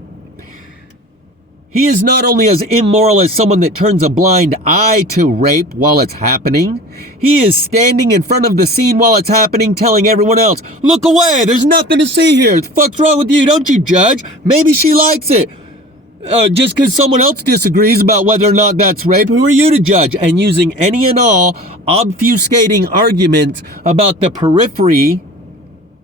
He is not only as immoral as someone that turns a blind eye to rape while it's happening, he is standing in front of the scene while it's happening, telling everyone else, look away, there's nothing to see here. What the fuck's wrong with you? Don't you judge? Maybe she likes it. Just because someone else disagrees about whether or not that's rape, who are you to judge? And using any and all obfuscating arguments about the periphery,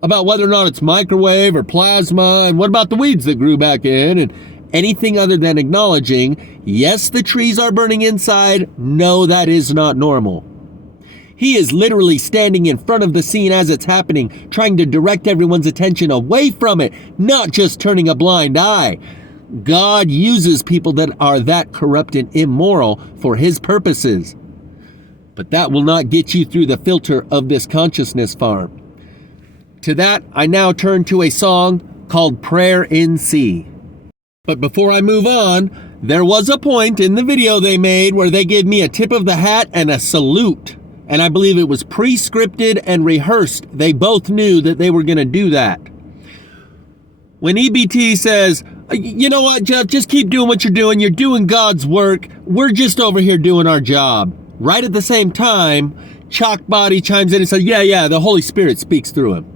about whether or not it's microwave or plasma, and what about the weeds that grew back in, and anything other than acknowledging, yes, the trees are burning inside. No, that is not normal. He is literally standing in front of the scene as it's happening, trying to direct everyone's attention away from it, not just turning a blind eye. God uses people that are that corrupt and immoral for his purposes. But that will not get you through the filter of this consciousness farm. To that, I now turn to a song called Prayer in C. But before I move on, there was a point in the video they made where they gave me a tip of the hat and a salute. And I believe it was pre-scripted and rehearsed. They both knew that they were going to do that. When EBT says, you know what, Jeff, just keep doing what you're doing. You're doing God's work. We're just over here doing our job. Right at the same time, Chalkbody chimes in and says, yeah, the Holy Spirit speaks through him.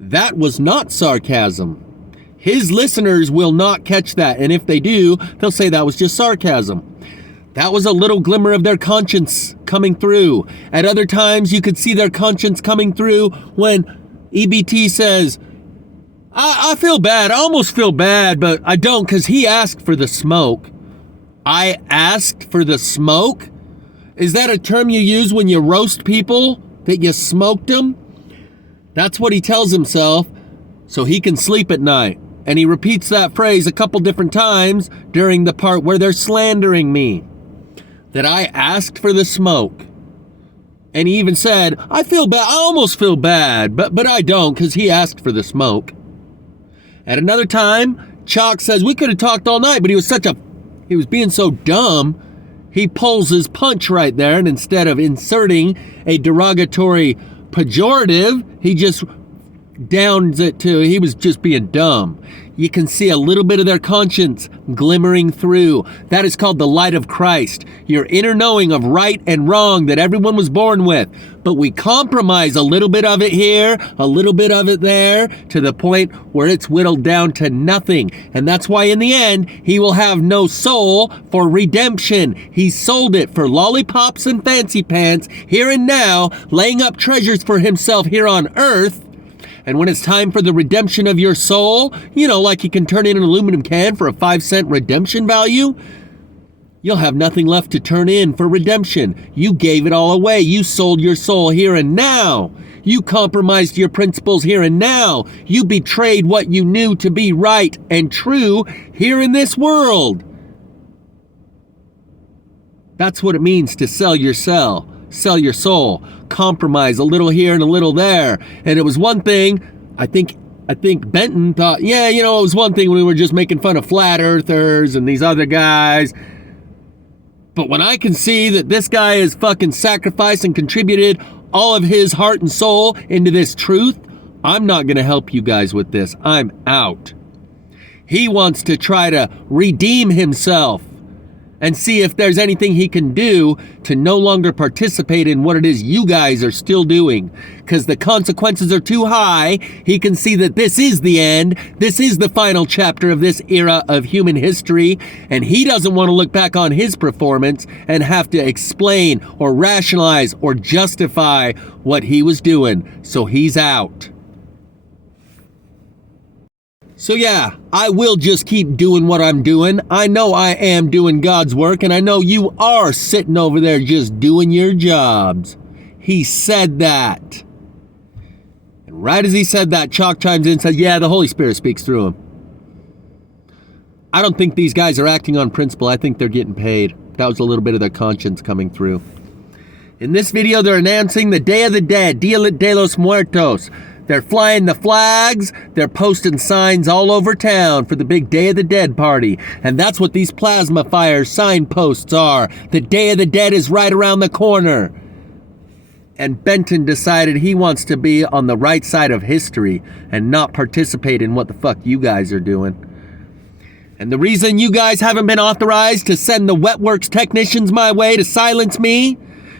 That was not sarcasm. His listeners will not catch that, and if they do, they'll say that was just sarcasm. That was a little glimmer of their conscience coming through. At other times, you could see their conscience coming through when EBT says, I feel bad, I almost feel bad, but I don't because he asked for the smoke. I asked for the smoke? Is that a term you use when you roast people, that you smoked them? That's what he tells himself, so he can sleep at night. And he repeats that phrase a couple different times during the part where they're slandering me. That I asked for the smoke. And he even said, I feel bad, I almost feel bad, but I don't because he asked for the smoke. At another time, Chalk says, we could have talked all night, but he was being so dumb, he pulls his punch right there, and instead of inserting a derogatory pejorative, he just downs it to, he was just being dumb. You can see a little bit of their conscience glimmering through. That is called the light of Christ. Your inner knowing of right and wrong that everyone was born with. But we compromise a little bit of it here, a little bit of it there, to the point where it's whittled down to nothing. And that's why in the end, he will have no soul for redemption. He sold it for lollipops and fancy pants here and now, laying up treasures for himself here on earth. And when it's time for the redemption of your soul, like you can turn in an aluminum can for a 5-cent redemption value, you'll have nothing left to turn in for redemption. You gave it all away. You sold your soul here and now. You compromised your principles here and now. You betrayed what you knew to be right and true here in this world. That's what it means to sell your soul. Sell your soul, compromise a little here and a little there. And it was one thing, I think Benton thought, it was one thing when we were just making fun of flat earthers and these other guys. But when I can see that this guy has fucking sacrificed and contributed all of his heart and soul into this truth, I'm not going to help you guys with this. I'm out. He wants to try to redeem himself and see if there's anything he can do to no longer participate in what it is you guys are still doing. Because the consequences are too high. He can see that this is the end. This is the final chapter of this era of human history. And he doesn't want to look back on his performance and have to explain or rationalize or justify what he was doing. So he's out. So yeah, I will just keep doing what I'm doing. I know I am doing God's work, and I know you are sitting over there just doing your jobs. He said that. And right as he said that, Chalk chimes in and says, yeah, the Holy Spirit speaks through him. I don't think these guys are acting on principle. I think they're getting paid. That was a little bit of their conscience coming through. In this video, they're announcing the Day of the Dead, Dia de los Muertos. They're flying the flags. They're posting signs all over town for the big Day of the Dead party. And that's what these plasma fires signposts are. The Day of the Dead is right around the corner. And Benton decided he wants to be on the right side of history and not participate in what the fuck you guys are doing. And the reason you guys haven't been authorized to send the Wetworks technicians my way to silence me,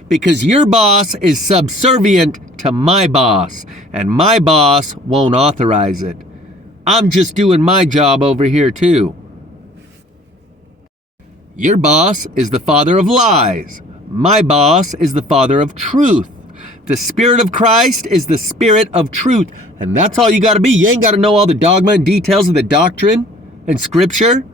because your boss is subservient to my boss, and my boss won't authorize it. I'm just doing my job over here too. Your boss is the father of lies. My boss is the father of truth. The Spirit of Christ is the Spirit of truth, and that's all you gotta be. You ain't gotta know all the dogma and details of the doctrine and scripture.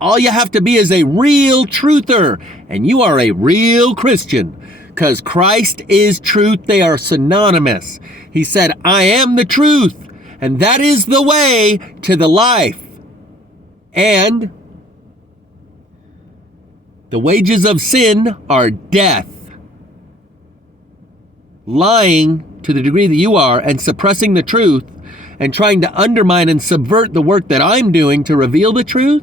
All you have to be is a real truther, and you are a real Christian. Because Christ is truth, they are synonymous. He said, I am the truth, and that is the way to the life. And the wages of sin are death. Lying to the degree that you are and suppressing the truth and trying to undermine and subvert the work that I'm doing to reveal the truth,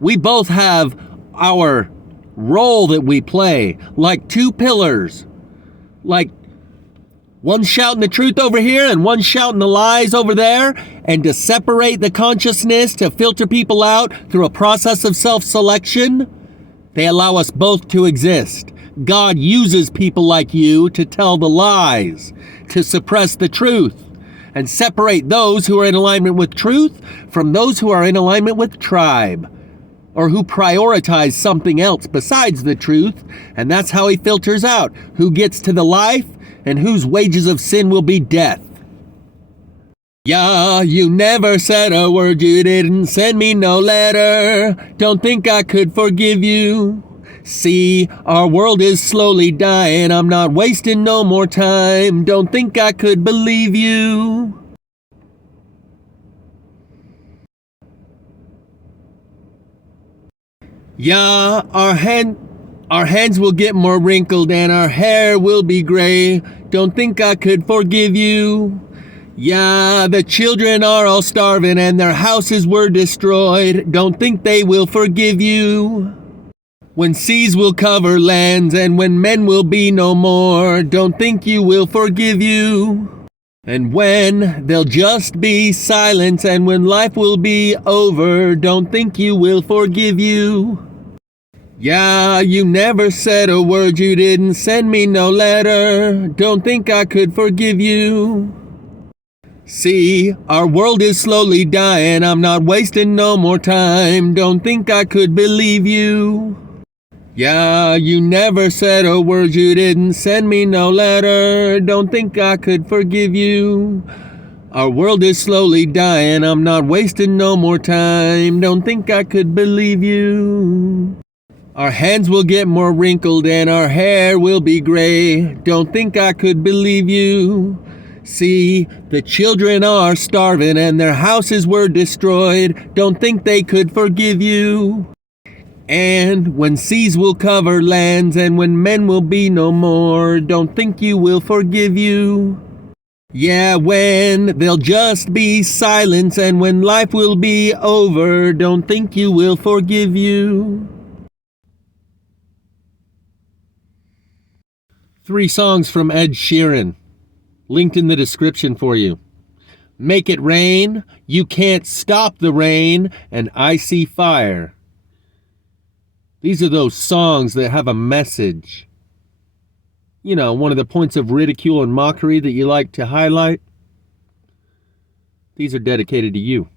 we both have our role that we play, like two pillars, like one shouting the truth over here and one shouting the lies over there, and to separate the consciousness, to filter people out through a process of self-selection, they allow us both to exist. God uses people like you to tell the lies, to suppress the truth, and separate those who are in alignment with truth from those who are in alignment with tribe, or who prioritize something else besides the truth, and that's how he filters out who gets to the life and whose wages of sin will be death. Yeah, you never said a word, you didn't send me no letter. Don't think I could forgive you. See, our world is slowly dying, I'm not wasting no more time. Don't think I could believe you. Yeah, our hands will get more wrinkled and our hair will be gray. Don't think I could forgive you. Yeah, the children are all starving and their houses were destroyed. Don't think they will forgive you. When seas will cover lands and when men will be no more, don't think you will forgive you. And when there'll just be silence and when life will be over, don't think you will forgive you. Yeah, you never said a word, you didn't send me no letter. Don't think I could forgive you. See, our world is slowly dying, I'm not wasting no more time. Don't think I could believe you. Yeah, you never said a word, you didn't send me no letter. Don't think I could forgive you. Our world is slowly dying, I'm not wasting no more time. Don't think I could believe you. Our hands will get more wrinkled and our hair will be gray. Don't think I could believe you. See, the children are starving and their houses were destroyed. Don't think they could forgive you. And when seas will cover lands and when men will be no more, don't think you will forgive you. Yeah, when there'll just be silence and when life will be over, don't think you will forgive you. 3 songs from Ed Sheeran, linked in the description for you. Make It Rain, You Can't Stop the Rain, and I See Fire. These are those songs that have a message. You know, one of the points of ridicule and mockery that you like to highlight. These are dedicated to you.